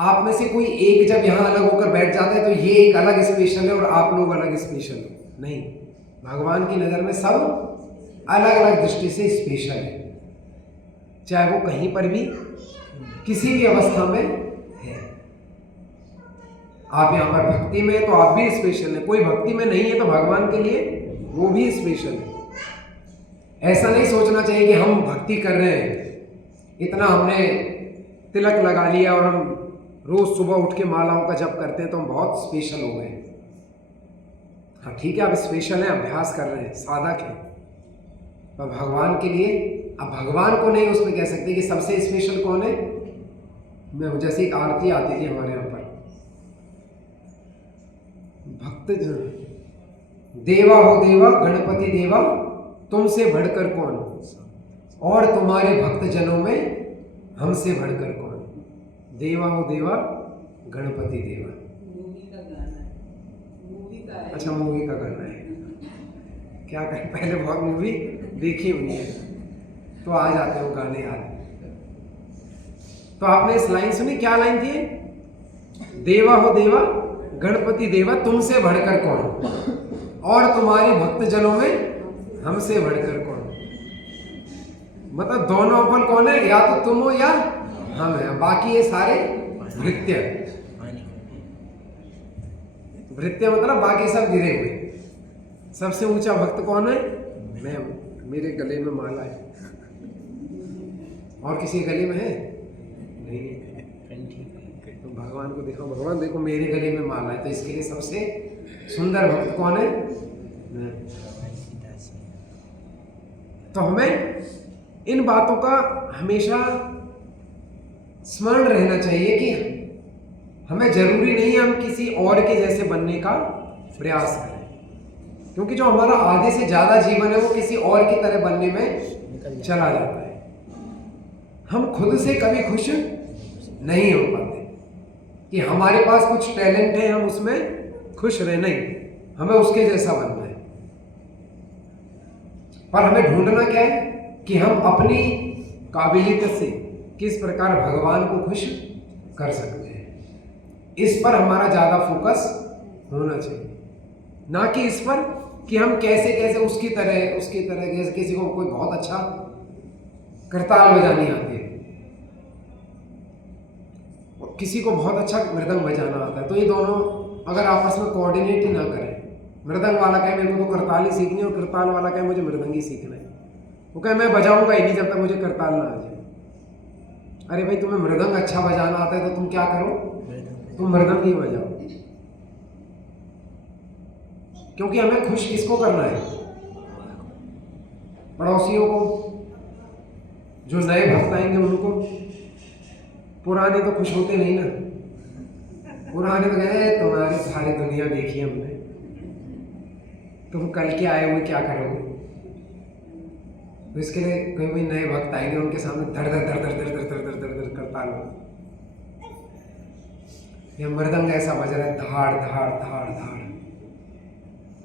आप में से कोई एक जब यहाँ अलग होकर बैठ जाता है तो ये एक अलग स्पेशल है और आप लोग अलग स्पेशल हो। नहीं, भगवान की नज़र में सब अलग अलग दृष्टि से स्पेशल है, चाहे वो कहीं पर भी किसी भी अवस्था में है। आप यहाँ पर भक्ति में है तो आप भी स्पेशल है, कोई भक्ति में नहीं है तो भगवान के लिए वो भी स्पेशल है। ऐसा नहीं सोचना चाहिए कि हम भक्ति कर रहे हैं, इतना हमने तिलक लगा लिया और हम रोज सुबह उठ के मालाओं का जप करते हैं तो हम बहुत स्पेशल हो गए। हाँ ठीक है, आप स्पेशल हैं, अभ्यास कर रहे हैं, साधक हैं, पर भगवान के लिए अब भगवान को नहीं उसमें कह सकते कि सबसे स्पेशल कौन है। मैं जैसे एक आरती आती थी हमारे यहाँ पर, भक्त देवा हो देवा गणपति देवा तुमसे बढ़कर कौन, और तुम्हारे भक्त जनों में हमसे बढ़कर कौन। देवा हो देवा गणपति देवा। मूवी का गाना है। अच्छा, मूवी का गाना है। क्या करें, पहले बहुत मूवी देखी हुई है तो आ जाते हो गाने याद। तो आपने इस लाइन सुनी, क्या लाइन थी? देवा हो देवा गणपति देवा तुमसे बढ़कर कौन, और तुम्हारी भक्त जनों में हमसे बढ़कर कौन। मतलब दोनों अपन कौन है? या तो तुम हो या हम है, बाकी ये सारे भृत्य। भृत्य मतलब बाकी सब गिरे हुए। सबसे ऊंचा भक्त कौन है? मैं हूं, मेरे गले में माला है। और किसी गले में है? नहीं है। तो भगवान को देखो, भगवान देखो मेरे गले में माला है, तो इसके लिए सबसे सुंदर भक्त कौन है? मैं। तो हमें इन बातों का हमेशा स्मरण रहना चाहिए कि हमें जरूरी नहीं है हम किसी और के जैसे बनने का प्रयास करें, क्योंकि जो हमारा आधे से ज्यादा जीवन है वो किसी और की तरह बनने में चला जाता है। हम खुद से कभी खुश नहीं हो पाते कि हमारे पास कुछ टैलेंट है, हम उसमें खुश रहे, नहीं, हमें उसके जैसा बनना है। पर हमें ढूंढना क्या है कि हम अपनी काबिलियत से किस प्रकार भगवान को खुश कर सकते हैं। इस पर हमारा ज्यादा फोकस होना चाहिए, ना कि इस पर कि हम कैसे कैसे उसकी तरह जैसे किसी को कोई बहुत अच्छा करताल बजानी आती है और किसी को बहुत अच्छा मृदंग बजाना आता है, तो ये दोनों अगर आपस में कोऑर्डिनेट ही ना करें, मृदंग वाला कहे मेरे को तो करताल ही सीखनी है और करताल वाला कहे मुझे मृदंग ही सीखना है, वो कहे मैं बजाऊंगा ही नहीं जब तक मुझे करताल ना आ जाए। अरे भाई, तुम्हें मृदंग अच्छा बजाना आता है तो तुम क्या करो, तुम मृदंग ही बजाओ। क्योंकि हमें खुश किसको करना है? पड़ोसियों को, जो नए भक्त आएंगे उनको। पुराने तो खुश होते नहीं ना, पुराने तो गए, तुम्हारी सारी दुनिया देखी हमने, तुम कल के आए हुए क्या करोगे। तो इसके लिए कोई भी नए भक्त आएंगे, उनके सामने धड़ धड़ धड़ धड़ धड़ धड़ धड़ धड़ धड़ धड़ करता लो, ये मृदंग ऐसा बज रहा है, धाड़ धाड़ धाड़ धाड़।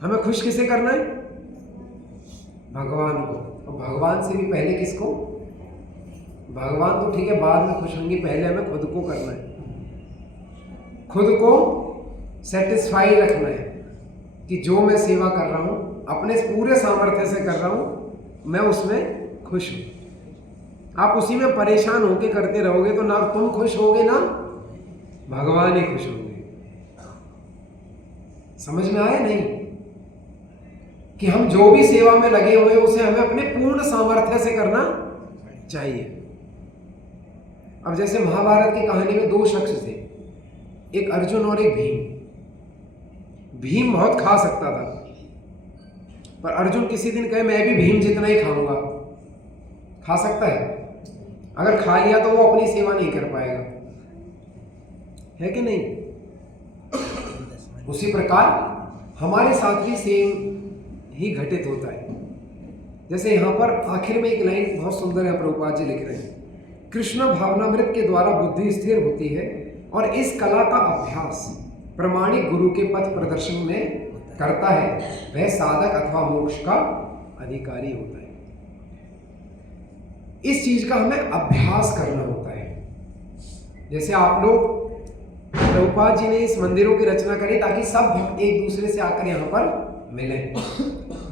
हमें खुश किसे करना है? भगवान को। और भगवान से भी पहले किसको? भगवान तो ठीक है बाद में खुश होंगे, पहले हमें खुद को करना है, खुद को सेटिस्फाई रखना है कि जो मैं सेवा कर रहा हूं अपने पूरे सामर्थ्य से कर रहा हूं, मैं उसमें खुश हूं। आप उसी में परेशान होके करते रहोगे तो ना तुम खुश होगे ना भगवान ही खुश होंगे। समझ में आया नहीं कि हम जो भी सेवा में लगे हुए उसे हमें अपने पूर्ण सामर्थ्य से करना चाहिए। अब जैसे महाभारत की कहानी में दो शख्स थे, एक अर्जुन और एक भीम। भीम बहुत खा सकता था, पर अर्जुन किसी दिन कहे मैं भी भीम जितना ही खाऊंगा। खा सकता है, अगर खा लिया तो वो अपनी सेवा नहीं कर पाएगा, है कि नहीं? उसी प्रकार हमारे साथ भी सेम ही घटित होता है। जैसे यहाँ पर आखिर में एक लाइन बहुत सुंदर है, प्रभुपाद जी लिख रहे हैं, कृष्ण भावनामृत के द्वारा बुद्धि स्थिर होती है और इस कला का अभ्यास प्रामाणिक गुरु के पथ प्रदर्शन में करता है, वह साधक अथवा मोक्ष का अधिकारी होता है। इस चीज का हमें अभ्यास करना होता है। जैसे आप लोग, प्रभुपाद जी ने इस मंदिरों की रचना करी ताकि सब भक्त एक दूसरे से आकर यहाँ पर मिले।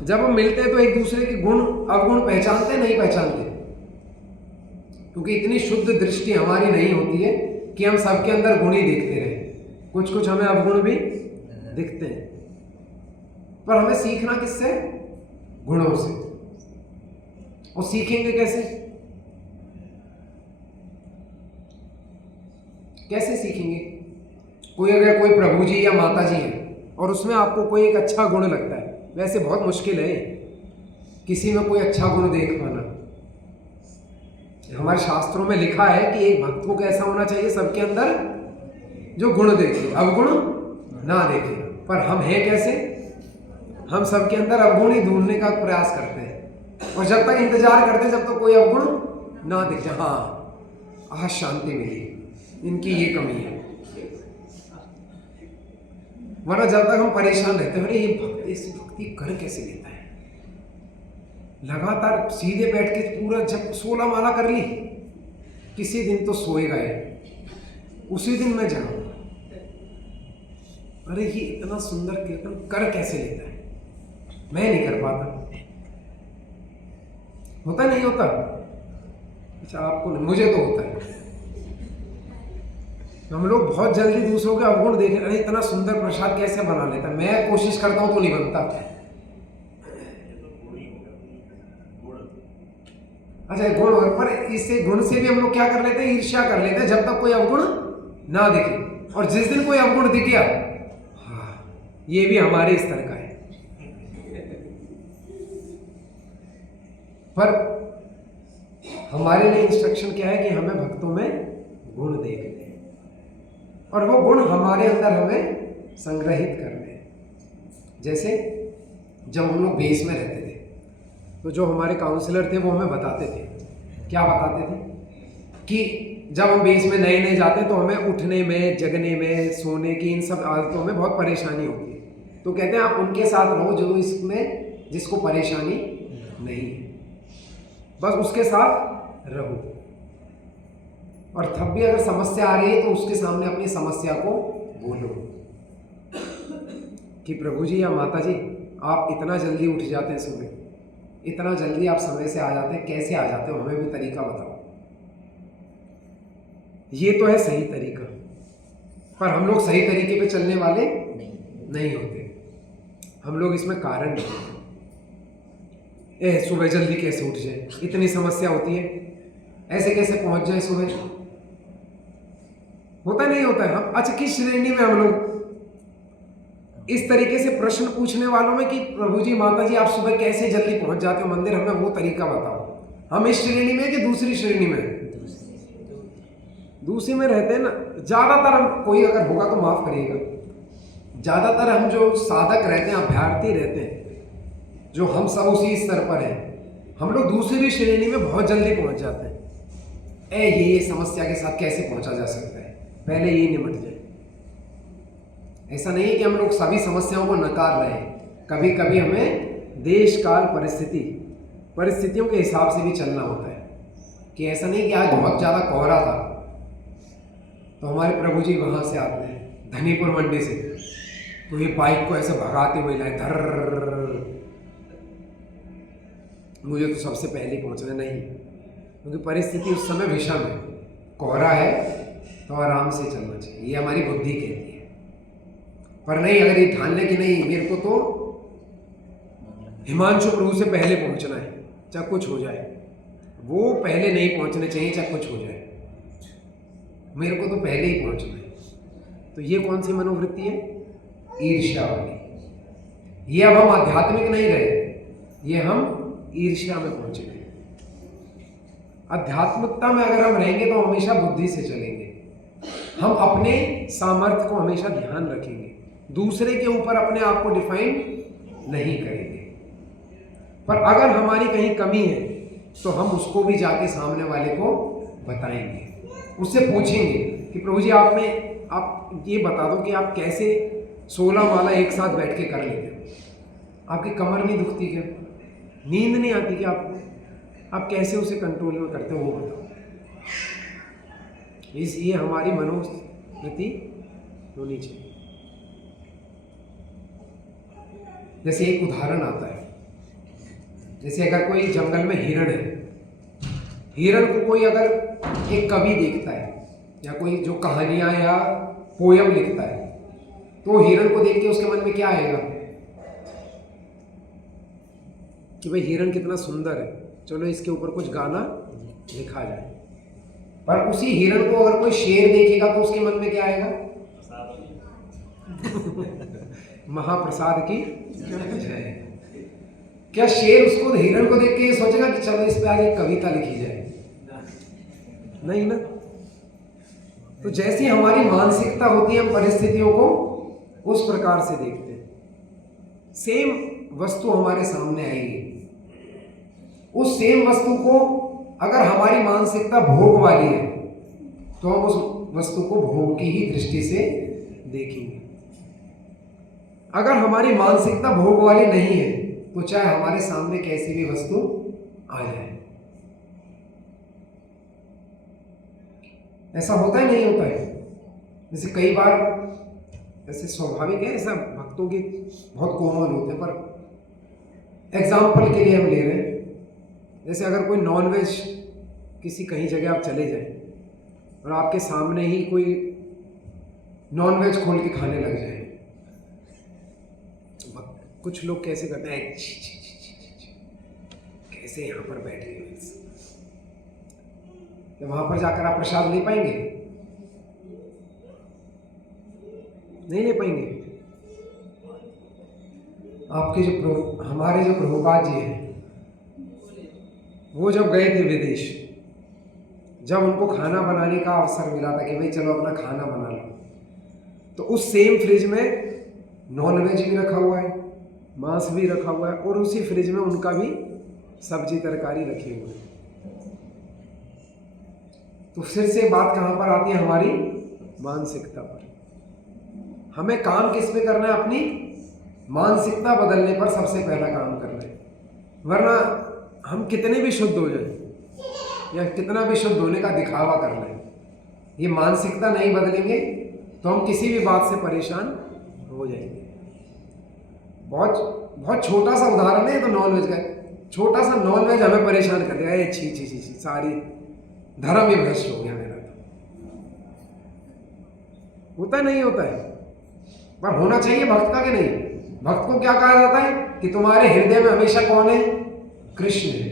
जब हम मिलते हैं तो एक दूसरे के गुण अवगुण पहचानते नहीं पहचानते, क्योंकि इतनी शुद्ध दृष्टि हमारी नहीं होती है कि हम सबके अंदर गुण ही देखते रहे, कुछ कुछ हमें अवगुण भी दिखते हैं। पर हमें सीखना किससे? गुणों से। और सीखेंगे कैसे? कैसे सीखेंगे? कोई अगर कोई प्रभु जी या माता जी है और उसमें आपको कोई एक अच्छा गुण लगता है, वैसे बहुत मुश्किल है किसी में कोई अच्छा गुण देख पाना। हमारे शास्त्रों में लिखा है कि एक भक्त को कैसा होना चाहिए? सबके अंदर जो गुण देखे, अवगुण ना देखे। पर हम हैं कैसे? हम सबके अंदर अवगुण ही ढूंढने का प्रयास करते हैं, और जब तक इंतजार करते हैं जब तक कोई अवगुण ना दिख जाए, हाँ आज शांति मिली, इनकी ये कमी है। वरना जब तक हम परेशान रहते हैं, अरे ये भक्ति, इस भक्ति कर कैसे लेता है, लगातार सीधे बैठ के पूरा जब 16 माला कर ली, किसी दिन तो सोएगा है, उसी दिन मैं जाऊंगा, अरे ये इतना सुंदर कीर्तन कर कैसे लेता है, मैं नहीं कर पाता। होता नहीं होता? अच्छा आपको नहीं, मुझे तो होता है। हम लोग बहुत जल्दी दूसरों के अवगुण देखें, अरे इतना सुंदर प्रसाद कैसे बना लेता है, मैं कोशिश करता हूं तो नहीं बनता। अच्छा गुण, पर इससे गुण से भी हम लोग क्या कर लेते हैं? ईर्ष्या कर लेते हैं, जब तक कोई अवगुण ना दिखे। और जिस दिन कोई अवगुण दिख गया, हाँ ये भी हमारे स्तर का है। पर हमारे लिए इंस्ट्रक्शन क्या है कि हमें भक्तों में गुण देखने हैं और वो गुण हमारे अंदर हमें संग्रहित करने हैं। जैसे जब हम लोग बेस में रहते थे तो जो हमारे काउंसलर थे वो हमें बताते थे, क्या बताते थे कि जब हम बेस में नए नए जाते हैं तो हमें उठने में, जगने में, सोने की, इन सब आदतों में बहुत परेशानी होती है। तो कहते हैं आप उनके साथ रहो जो इसमें जिसको परेशानी नहीं है, बस उसके साथ रहो। और तब भी अगर समस्या आ रही है तो उसके सामने अपनी समस्या को बोलो कि प्रभु जी या माता जी आप इतना जल्दी उठ जाते हैं सुबह, इतना जल्दी आप समय से आ जाते हैं, कैसे आ जाते हो, हमें भी तरीका बताओ। ये तो है सही तरीका, पर हम लोग सही तरीके पे चलने वाले नहीं होते। हम लोग इसमें कारण ढूंढते हैं, सुबह जल्दी कैसे उठ जाए, इतनी समस्या होती है, ऐसे कैसे पहुंच जाए सुबह, होता नहीं होता है। हम अच्छा किस श्रेणी में हम लोग इस तरीके से प्रश्न पूछने वालों में कि प्रभु जी माता जी आप सुबह कैसे जल्दी पहुंच जाते हो मंदिर, हमें वो तरीका बताओ। हम इस श्रेणी में कि दूसरी श्रेणी में? दूसरी में रहते हैं ना, ज़्यादातर हम, कोई अगर होगा तो माफ़ करिएगा, ज़्यादातर हम जो साधक रहते हैं, अभ्यर्थी रहते हैं, जो हम सब उसी स्तर पर हैं, हम लोग दूसरी श्रेणी में बहुत जल्दी पहुंच जाते हैं। ये समस्या के साथ कैसे पहुंचा जा सकता है, पहले ये निपट जाए। ऐसा नहीं है कि हम लोग सभी समस्याओं को नकार रहे हैं, कभी कभी हमें देश काल परिस्थितियों के हिसाब से भी चलना होता है। कि ऐसा नहीं कि आज बहुत ज़्यादा कोहरा था तो हमारे प्रभु जी वहाँ से आते हैं धनीपुर मंडी से, तो ये बाइक को ऐसे भगाते हुए लाए, धर, मुझे तो सबसे पहले पहुँचना नहीं, क्योंकि परिस्थिति उस समय विषम है, कोहरा है तो आराम से चलना चाहिए, ये हमारी बुद्धि कहती है। पर नहीं, अगर ये ठान ले कि नहीं मेरे को तो हिमांशु प्रभु से पहले पहुंचना है, चाहे कुछ हो जाए, वो पहले नहीं पहुंचने चाहिए चाहे कुछ हो जाए, मेरे को तो पहले ही पहुंचना है। तो ये कौन सी मनोवृत्ति है? ईर्ष्या वाली। ये अब हम आध्यात्मिक नहीं रहे, ये हम ईर्ष्या में पहुंचे गए। आध्यात्मिकता में अगर हम रहेंगे तो हमेशा बुद्धि से चलेंगे, हम अपने सामर्थ्य को हमेशा ध्यान रखेंगे, दूसरे के ऊपर अपने आप को डिफाइन नहीं करेंगे। पर अगर हमारी कहीं कमी है तो हम उसको भी जाके सामने वाले को बताएंगे, उससे पूछेंगे कि प्रभु जी आप ये बता दो कि आप कैसे 16 माला एक साथ बैठ के कर लेते हो, आपकी कमर नहीं दुखती क्या, नींद नहीं आती क्या आपको, आप कैसे उसे कंट्रोल में करते हो वो बताओ। ये हमारी मनोवृत्ति होनी चाहिए। जैसे एक उदाहरण आता है, जैसे अगर कोई जंगल में हिरण है, हिरण को कोई अगर एक कवि देखता है या कोई जो कहानियां या पोयम लिखता है, तो हिरण को देख के उसके मन में क्या आएगा कि भाई हिरण कितना सुंदर है, चलो इसके ऊपर कुछ गाना लिखा जाए। पर उसी हिरण को अगर कोई शेर देखेगा तो उसके मन में क्या आएगा? महाप्रसाद की जय। क्या शेर उसको, हिरण को देख के ये सोचेगा कि चलो इस पे आगे कविता लिखी जाए? नहीं ना। तो जैसी हमारी मानसिकता होती है, हम परिस्थितियों को उस प्रकार से देखते हैं। सेम वस्तु हमारे सामने आएगी, उस सेम वस्तु को अगर हमारी मानसिकता भोग वाली है तो हम उस वस्तु को भोग की ही दृष्टि से देखेंगे। अगर हमारी मानसिकता भोग वाली नहीं है तो चाहे हमारे सामने कैसी भी वस्तु आ जाए। ऐसा होता है नहीं होता है? जैसे कई बार, ऐसे स्वाभाविक है, ऐसा भक्तों के बहुत कोमल होते हैं, पर एग्जाम्पल के लिए हम ले रहे हैं। जैसे अगर कोई नॉनवेज किसी कहीं जगह आप चले जाएं और आपके सामने ही कोई नॉनवेज खोल के खाने लग जाए, कुछ लोग कैसे करते हैं, कैसे यहाँ पर बैठे हैं, तो वहां पर जाकर आप प्रसाद ले पाएंगे? नहीं ले पाएंगे। आपके जो हमारे जो प्रभुपाद जी हैं, वो जब गए थे विदेश, जब उनको खाना बनाने का अवसर मिला था कि भाई चलो अपना खाना बना लो, तो उस सेम फ्रिज में नॉनवेज भी रखा हुआ है, मांस भी रखा हुआ है, और उसी फ्रिज में उनका भी सब्जी तरकारी रखी हुई है। तो फिर से बात कहाँ पर आती है? हमारी मानसिकता पर। हमें काम किस पे करना है? अपनी मानसिकता बदलने पर सबसे पहला काम करना है। वरना हम कितने भी शुद्ध हो जाए या कितना भी शुद्ध होने का दिखावा कर लें, ये मानसिकता नहीं बदलेंगे तो हम किसी भी बात से परेशान हो जाएंगे। बहुत छोटा सा उदाहरण है तो नॉनवेज का, छोटा सा नॉनवेज हमें परेशान कर देगा, छी छी छी छी, सारी धर्म ही भ्रष्ट हो गया मेरा। होता नहीं होता है, पर होना चाहिए भक्त का कि नहीं? भक्त को क्या कहा जाता है कि तुम्हारे हृदय में हमेशा कौन है? कृष्ण है।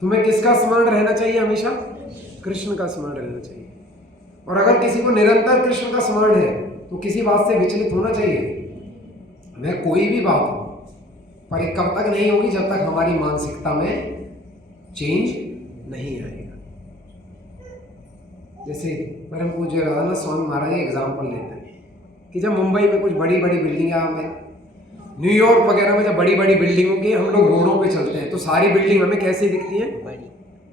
तुम्हें किसका स्मरण रहना चाहिए? हमेशा कृष्ण का स्मरण रहना चाहिए। और अगर किसी को निरंतर कृष्ण का स्मरण है तो किसी बात से विचलित होना चाहिए, वह कोई भी बात हो, पर ये कब तक नहीं होगी? जब तक हमारी मानसिकता में चेंज नहीं आएगा। जैसे परम पूज्य राधानाथ स्वामी महाराज एग्जाम्पल लेते हैं कि जब मुंबई में कुछ बड़ी बड़ी बिल्डिंगें में, न्यूयॉर्क वगैरह में जब बड़ी बड़ी बिल्डिंगों के हम लोग रोडों पे चलते हैं तो सारी बिल्डिंग हमें कैसे दिखती हैं?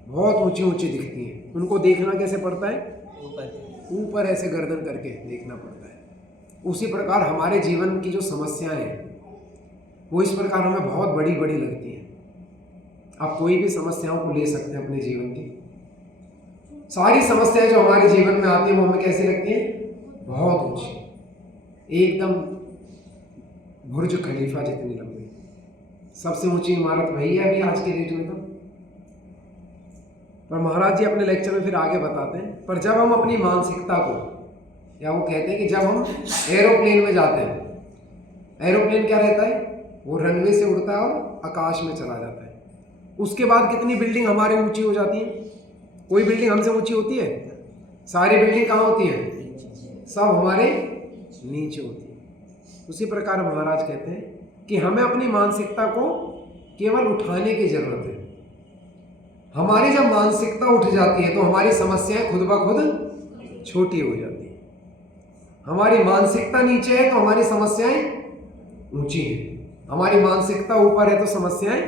बहुत ऊंची ऊंची दिखती हैं। उनको देखना कैसे पड़ता है? ऊपर ऐसे गर्दन करके देखना पड़ता है। उसी प्रकार हमारे जीवन की जो समस्याएं हैं वो इस प्रकार हमें बहुत बड़ी बड़ी लगती हैं। आप कोई भी समस्याओं को ले सकते हैं अपने जीवन की। सारी समस्याएं जो हमारे जीवन में आती हैं वो हमें कैसे लगती हैं? बहुत ऊंची, एकदम बुर्ज खलीफा जितनी लंबी। सबसे ऊंची इमारत वही है अभी आज के डेट में तो। पर महाराज जी अपने लेक्चर में फिर आगे बताते हैं, पर जब हम अपनी मानसिकता को, या वो कहते हैं कि जब हम एरोप्लेन में जाते हैं, एरोप्लेन क्या रहता है? वो रनवे से उड़ता है और आकाश में चला जाता है। उसके बाद कितनी बिल्डिंग हमारे ऊंची हो जाती है? कोई बिल्डिंग हमसे ऊंची होती है? सारी बिल्डिंग कहाँ होती है? सब हमारे नीचे होती है। उसी प्रकार महाराज कहते हैं कि हमें अपनी मानसिकता को केवल उठाने की जरूरत है। हमारी जब मानसिकता उठ जाती है तो हमारी समस्याएं खुद ब खुद छोटी हो जाती है। हमारी मानसिकता नीचे है तो हमारी समस्याएं ऊंची हैं। हमारी मानसिकता ऊपर है तो समस्याएं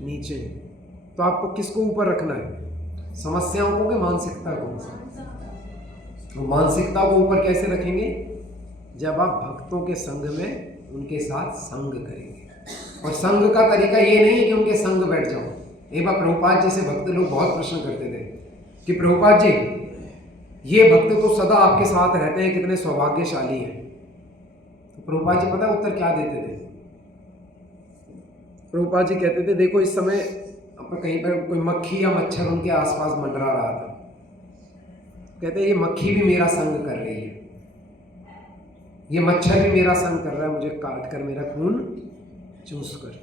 नीचे हैं। तो आपको किसको ऊपर रखना है? समस्याओं को कि मानसिकता को? तो मानसिकता को ऊपर कैसे रखेंगे? जब आप भक्तों के संग में उनके साथ संग करेंगे। और संग का तरीका ये नहीं है कि उनके संग बैठ जाओ। एक बार प्रभुपाद जी से भक्त लोग बहुत प्रश्न करते थे कि प्रभुपाद जी ये भक्त तो सदा आपके साथ रहते हैं, कितने सौभाग्यशाली हैं। तो प्रभुपाद जी पता है उत्तर क्या देते थे? प्रभुपाद जी कहते थे देखो इस समय कहीं पर कोई मक्खी या मच्छर उनके आसपास मंडरा रहा था, कहते ये मक्खी भी मेरा संग कर रही है, ये मच्छर भी मेरा संग कर रहा है, मुझे काट कर मेरा खून चूस कर।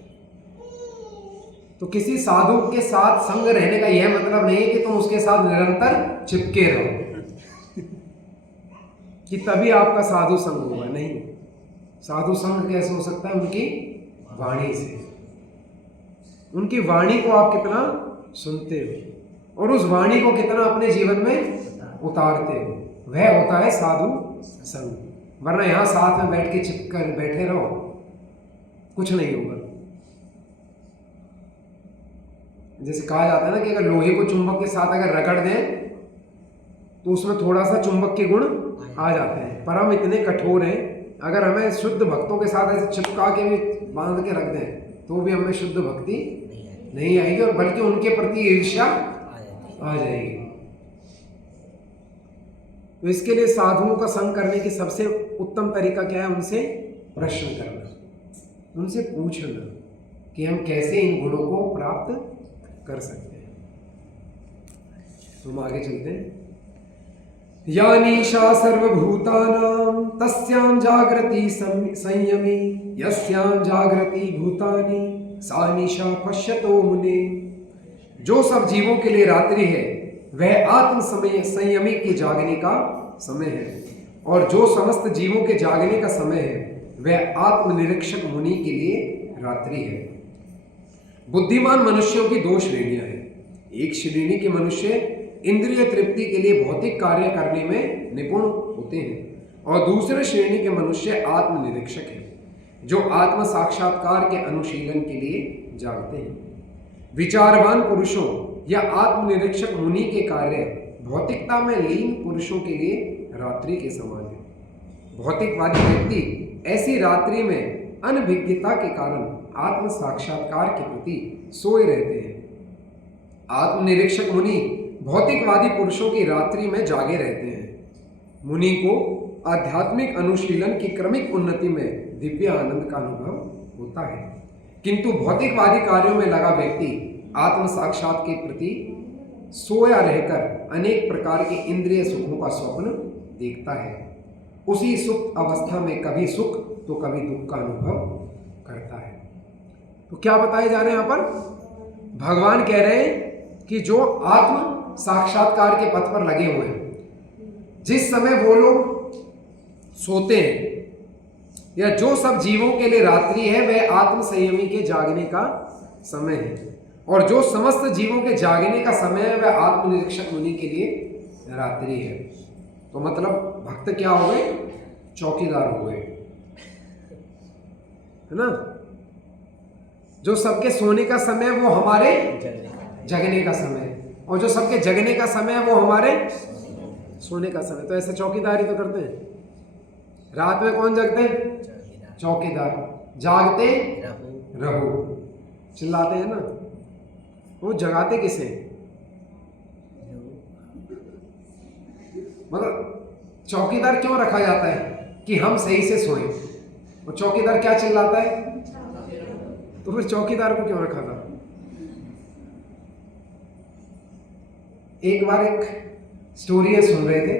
तो किसी साधु के साथ संग रहने का यह मतलब नहीं है कि तुम उसके साथ निरंतर चिपके रहो कि तभी आपका साधु संग होगा। नहीं, साधु संग कैसे हो सकता है? उनकी वाणी से। उनकी वाणी को आप कितना सुनते हो और उस वाणी को कितना अपने जीवन में उतारते हो, वह होता है साधु संग। वरना यहां साथ में बैठ के चिपकर बैठे रहो, कुछ नहीं होगा। जैसे कहा जाता है ना कि अगर लोहे को चुंबक के साथ अगर रगड़ दें तो उसमें थोड़ा सा चुंबक के गुण आ जाते हैं, पर हम इतने कठोर हैं, अगर हमें शुद्ध भक्तों के साथ ऐसे चिपका के भी बांध के रख दें तो भी हमें शुद्ध भक्ति नहीं आएगी और बल्कि उनके प्रति ईर्ष्या आ जाएगी। तो इसके लिए साधुओं का संग करने की सबसे उत्तम तरीका क्या है? उनसे प्रश्न करना, उनसे पूछना कि हम कैसे इन गुणों को प्राप्त कर सकते हैं। हम आगे चलते हैं। या निशा सर्वभूतानां तस्यां जागृति संयमी यस्यां जागृति भूतानि सा निशा पश्यतो मुने। जो सब जीवों के लिए रात्रि है वह आत्म समय संयमी के जागने का समय है, और जो समस्त जीवों के जागने का समय है वह आत्मनिरीक्षक मुनि के लिए रात्रि है। बुद्धिमान मनुष्यों की दो श्रेणियां हैं। एक श्रेणी के मनुष्य इंद्रिय तृप्ति के लिए भौतिक कार्य करने में निपुण होते हैं और दूसरे श्रेणी के मनुष्य आत्मनिरीक्षक हैं जो आत्म साक्षात्कार के अनुशीलन के लिए जागते हैं। विचारवान पुरुषों या आत्मनिरीक्षक मुनि के कार्य भौतिकता में लीन पुरुषों के लिए रात्रि के समान है। भौतिकवादी व्यक्ति ऐसी रात्रि में अनभिज्ञता के कारण आत्म साक्षात्कार के प्रति सोए रहते हैं। आत्मनिरीक्षक मुनि भौतिकवादी पुरुषों की रात्रि में जागे रहते हैं। मुनि को आध्यात्मिक अनुशीलन की क्रमिक उन्नति में दिव्य आनंद का अनुभव होता है, किंतु भौतिकवादी कार्यों में लगा व्यक्ति आत्म साक्षात के प्रति सोया रहकर अनेक प्रकार के इंद्रिय सुखों का स्वप्न देखता है। उसी सुख अवस्था में कभी सुख तो कभी दुख का अनुभव करता है। तो क्या बताए जा रहे हैं यहाँ पर? भगवान कह रहे हैं कि जो आत्म साक्षात्कार के पथ पर लगे हुए हैं, जिस समय वो लोग सोते हैं या जो सब जीवों के लिए रात्रि है वह आत्म संयमी के जागने का समय है, और जो समस्त जीवों के जागने का समय है वह आत्मनिरीक्षक मुनि के लिए रात्रि है। तो मतलब भक्त क्या हो गए? चौकीदार हो गए, है ना। जो सबके सोने का समय वो हमारे जगने का समय, और जो सबके जगने का समय है वो हमारे सोने का समय। तो ऐसे चौकीदारी तो करते हैं। रात में कौन जगते हैं? चौकीदार। जागते रहो, चिल्लाते हैं ना। वो जगाते किसे? मतलब चौकीदार क्यों रखा जाता है? कि हम सही से सोएं। और चौकीदार क्या चिल्लाता है? तो फिर चौकीदार को क्यों रखा था? एक बार एक स्टोरी सुन रहे थे,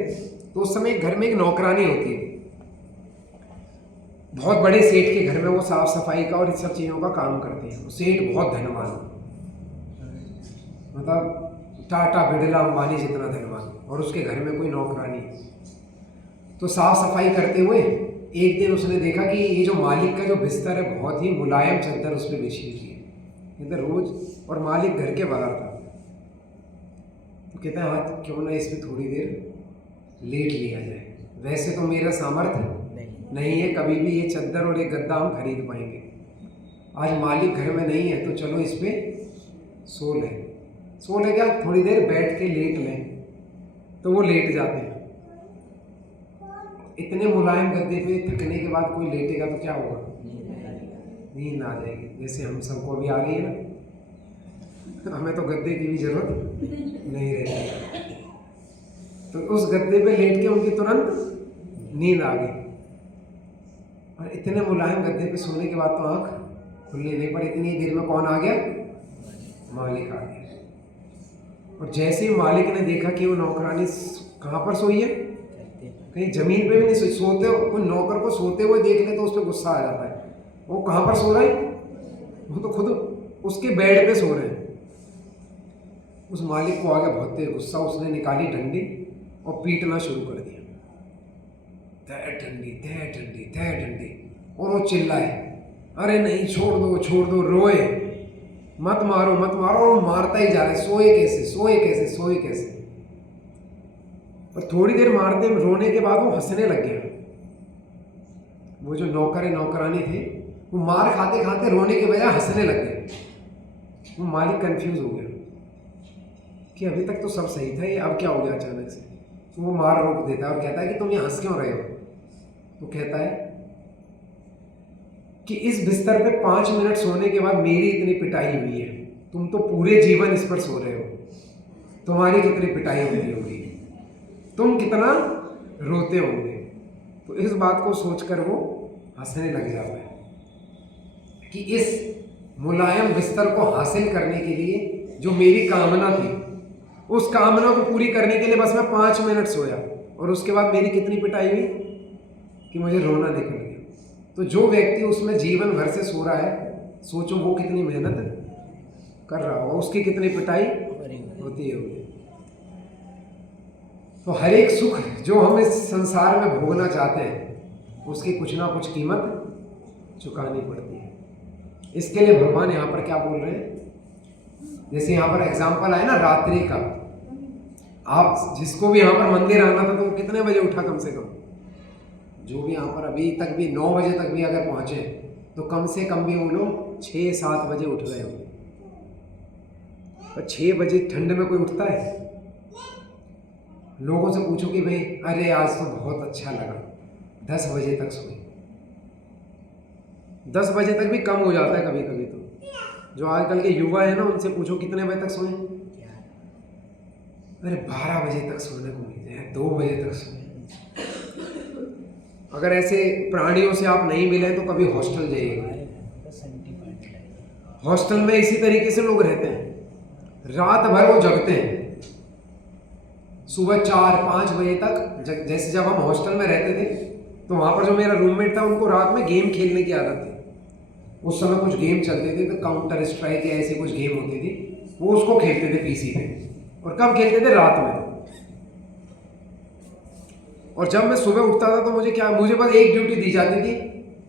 तो उस समय घर में एक नौकरानी होती है। बहुत बड़े सेठ के घर में वो साफ सफाई का और इस सब चीज़ों का काम करते हैं। सेठ बहुत धनवान, मतलब टाटा बिरला अंबानी जितना धनवान, और उसके घर में कोई नौकरानी है। तो साफ सफाई करते हुए एक दिन उसने देखा कि ये जो मालिक का जो बिस्तर है बहुत ही मुलायम चादर उस पर बिछी हुई है इधर रोज, और मालिक घर के बाहर था। तो कहते हैं आज क्यों ना इस पर थोड़ी देर लेट लिया जाए। वैसे तो मेरा सामर्थ्य नहीं है कभी भी ये चादर और ये गद्दा हम खरीद पाएंगे। आज मालिक घर में नहीं है तो चलो इस पे सो लें क्या, थोड़ी देर बैठ के लेट लें। तो वो लेट जाते हैं। इतने मुलायम गद्दे पे थकने के बाद कोई लेटेगा तो क्या होगा? नींद आ जाएगी। जैसे हम सबको अभी आ गई है ना, हमें तो गद्दे की भी जरूरत नहीं रहती। तो उस गद्दे पे लेट के उनकी तुरंत नींद आ गई। और इतने मुलायम गद्दे पे सोने के बाद तो आँख खुलनी नहीं, पर इतनी देर में कौन आ गया? मालिक आ गया। और जैसे ही मालिक ने देखा कि वो नौकरानी कहाँ पर सोई है, कहीं जमीन पे भी नहीं सोई, सोते कोई नौकर को सोते हुए देख ले तो उस पर गुस्सा आ जाता है। वो कहाँ पर सो रहा है? वो तो खुद उसके बेड पे सो रहे हैं। उस मालिक को आ गया बहुत तेज गुस्सा। उसने निकाली डंडी और पीटना शुरू कर दिया। तय डंडी तय डंडी तय डंडी। और वो चिल्लाए, अरे नहीं छोड़ दो, रोए मत मारो मत मारो। और वो मारता ही जा रहा है, सोए कैसे। और थोड़ी देर मारते रोने के बाद वो हंसने लग गया। वो जो नौकरानी थे वो मार खाते खाते रोने के बजाय हंसने लग गए। वो मालिक कंफ्यूज हो गया कि अभी तक तो सब सही था, ये अब क्या हो गया अचानक से। तो वो मार रोक देता है और कहता है कि तुम ये हंस क्यों रहे हो? तो कहता है कि इस बिस्तर पे 5 मिनट सोने के बाद मेरी इतनी पिटाई हुई है, तुम तो पूरे जीवन इस पर सो रहे हो, तुम्हारी कितनी पिटाई हुई होगी, तुम कितना रोते होंगे। तो इस बात को सोचकर वो हंसने लग जाता है कि इस मुलायम बिस्तर को हासिल करने के लिए जो मेरी कामना थी, उस कामना को पूरी करने के लिए बस मैं 5 मिनट सोया और उसके बाद मेरी कितनी पिटाई हुई कि मुझे रोना निकल गया। तो जो व्यक्ति उसमें जीवन भर से सो रहा है, सोचो वो कितनी मेहनत कर रहा होगा, उसकी कितनी पिटाई होती होगी। तो हर एक सुख जो हम इस संसार में भोगना चाहते हैं उसकी कुछ ना कुछ कीमत चुकानी पड़ती है। इसके लिए भगवान यहाँ पर क्या बोल रहे हैं, जैसे यहाँ पर एग्जाम्पल आया ना रात्रि का। आप जिसको भी यहाँ पर मंदिर आना था तो वो कितने बजे उठा? कम से कम जो भी यहाँ पर अभी तक भी 9 बजे तक भी अगर पहुँचे तो कम से कम भी वो लोग 6-7 बजे उठ गए होंगे। पर 6 बजे ठंड में कोई उठता है? लोगों से पूछो कि भाई अरे आज तो बहुत अच्छा लगा, 10 बजे तक सोए। 10 बजे तक भी कम हो जाता है कभी कभी। तो जो आजकल के युवा है ना, उनसे पूछो कितने बजे तक सोए, अरे 12 बजे तक सोने को मिल जाए, 2 बजे तक सोए। अगर ऐसे प्राणियों से आप नहीं मिले तो कभी हॉस्टल जाइएगा। हॉस्टल में इसी तरीके से लोग रहते हैं, रात भर वो जगते हैं। सुबह 4-5 बजे तक जैसे जब हम हॉस्टल में रहते थे तो वहाँ पर जो मेरा रूममेट था उनको रात में गेम खेलने की आदत थी। उस समय कुछ गेम चलते थे, तो काउंटर स्ट्राइक या ऐसी कुछ गेम होती थी, वो उसको खेलते थे पीसी पे। और कब खेलते थे? रात में। और जब मैं सुबह उठता था तो मुझे बस एक ड्यूटी दी जाती थी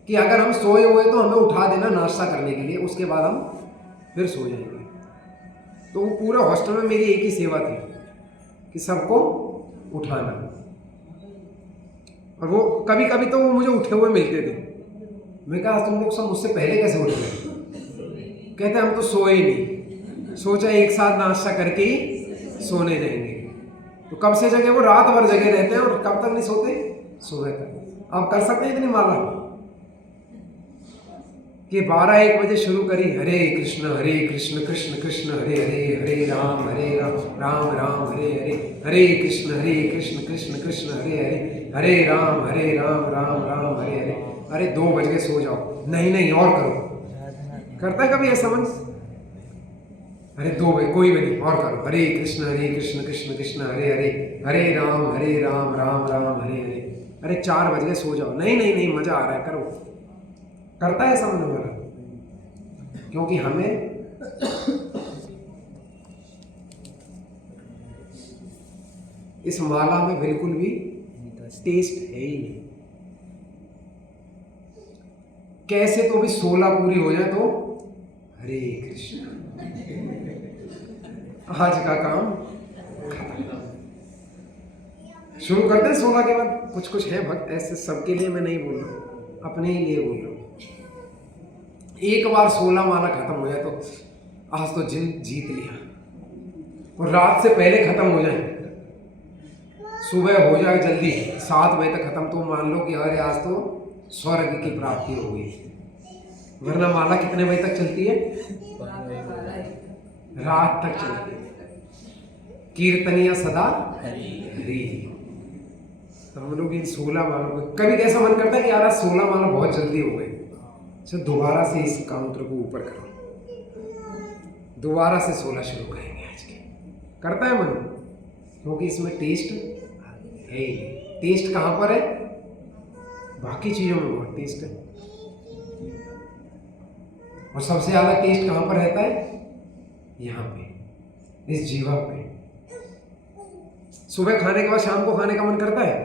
कि अगर हम सोए हुए तो हमें उठा देना नाश्ता करने के लिए, उसके बाद हम फिर सो जाएंगे। तो वो पूरा हॉस्टल में मेरी एक ही सेवा थी कि सबको उठाना। और वो कभी कभी तो वो मुझे उठे हुए मिलते थे। मैं कहा तुम लोग सब मुझसे पहले कैसे उठ गए? कहते हम तो सोए नहीं, सोचा एक साथ नाश्ता करके ही सोने जाएंगे। तो कब से जगह, वो रात भर जगे रहते हैं और कब तक नहीं सोते? सुबह तक। आप कर सकते हैं इतनी माला कि 12-1 बजे शुरू करी, हरे कृष्ण कृष्ण कृष्ण हरे हरे, हरे राम राम राम हरे हरे, हरे कृष्ण कृष्ण कृष्ण हरे हरे, हरे राम राम राम हरे हरे। अरे 2 बज गए, सो जाओ। नहीं और करो। करता है कभी ऐसा मन? अरे 2 बजे, कोई भी नहीं, और करो। हरे कृष्ण कृष्ण कृष्ण हरे हरे, हरे राम राम राम हरे हरे। अरे 4 बज गए, सो जाओ। नहीं मजा आ रहा है, करो। करता है समझ वाला, क्योंकि हमें इस माला में बिल्कुल भी टेस्ट है ही नहीं। कैसे तो भी 16 पूरी हो जाए तो हरे कृष्ण, आज का काम खत्म। शुरू करते हैं 16 के बाद। कुछ है भक्त ऐसे, सबके लिए मैं नहीं बोल रहा हूं, अपने ही लिए बोल रहा हूं। एक बार 16 माला खत्म हो जाए तो आज तो जीत लिया। और रात से पहले खत्म हो जाए, सुबह हो जाए जल्दी 7 बजे तक खत्म, तो मान लो कि अरे आज तो स्वर्ग की प्राप्ति हो गई। वरना माला कितने बजे तक चलती है? रात तक चलती है। कीर्तनिया सदा हरि। तो हम लोग इन 16 मालों को, कभी कैसा मन करता है कि यार 16 माला बहुत जल्दी हो गई, तो दोबारा से इस काउंटर को ऊपर करो, दोबारा से 16 शुरू करेंगे आज के। करता है मन, क्योंकि इसमें टेस्ट है ही नहीं। टेस्ट कहाँ पर है? बाकी चीजों में बहुत टेस्ट है, और सबसे ज्यादा टेस्ट कहाँ पर रहता है? यहाँ पे, इस जीवा पे। सुबह खाने के बाद शाम को खाने का मन करता है?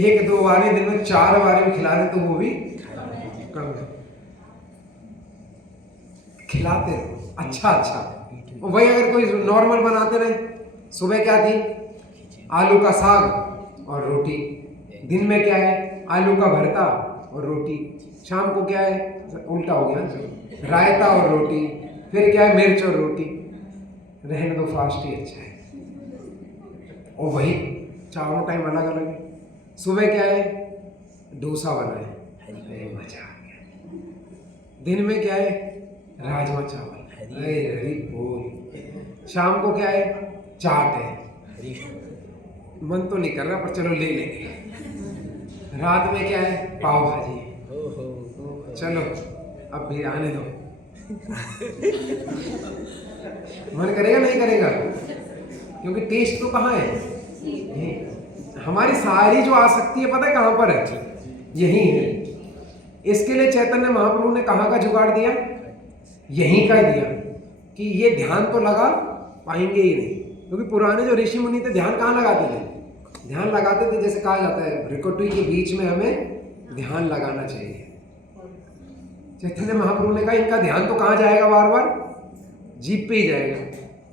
एक 2 बारी दिन में 4 बारी में खिला दे तो वो भी कम है। खिलाते रहो अच्छा। और वही अगर कोई नॉर्मल बनाते रहे, सुबह क्या थी? आलू का साग और रोटी। दिन में क्या है? आलू का भरता और रोटी। शाम को क्या है? उल्टा हो गया, रायता और रोटी। फिर क्या है? मिर्च और रोटी। रहने दो, फास्ट ही अच्छा है। और वही चारों टाइम अलग अलग है। सुबह क्या है? डोसा बना है, मजा आ गया। दिन में क्या है? राजमा चावल, हरी बोल। शाम को क्या है? चाट है। मन तो नहीं कर रहा पर चलो ले लेंगे। रात में क्या है? पाव भाजी है। चलो अब भी आने दो। मन करेगा नहीं करेगा? क्योंकि टेस्ट तो कहाँ है? हमारी सारी जो आसक्ति है, पता है कहां पर है? यही है। इसके लिए चैतन्य महाप्रभु ने कहां का जुगाड़ दिया? यहीं का दिया, कि ये ध्यान तो लगा पाएंगे ही नहीं। क्योंकि पुराने जो ऋषि मुनि थे, ध्यान कहाँ लगाते थे? ध्यान लगाते थे, जैसे कहा जाता है भ्रिकुटी के बीच में हमें ध्यान लगाना चाहिए। चैतन्य महाप्रभु ने कहा इनका ध्यान तो कहाँ जाएगा? बार बार जीभ पे ही जाएगा।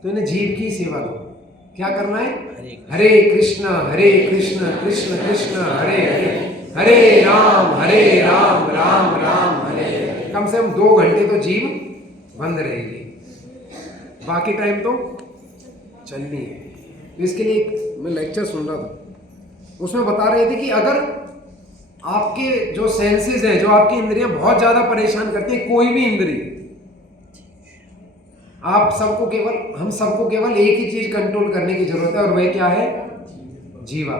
तो इन्हें जीभ की सेवा दो। क्या करना है? हरे कृष्ण कृष्ण कृष्ण हरे हरे, हरे राम राम राम हरे हरे। कम से कम 2 घंटे तो जीभ बंद रहेगी, बाकी टाइम तो चलनी है। इसके लिए मैं लेक्चर सुन रहा था, उसमें बता रहे थे कि अगर आपके जो सेंसेस हैं, जो आपकी इंद्रियां बहुत ज्यादा परेशान करती हैं, कोई भी इंद्रिय, आप सबको केवल, हम सबको केवल एक ही चीज कंट्रोल करने की जरूरत है, और वह क्या है? जीवा।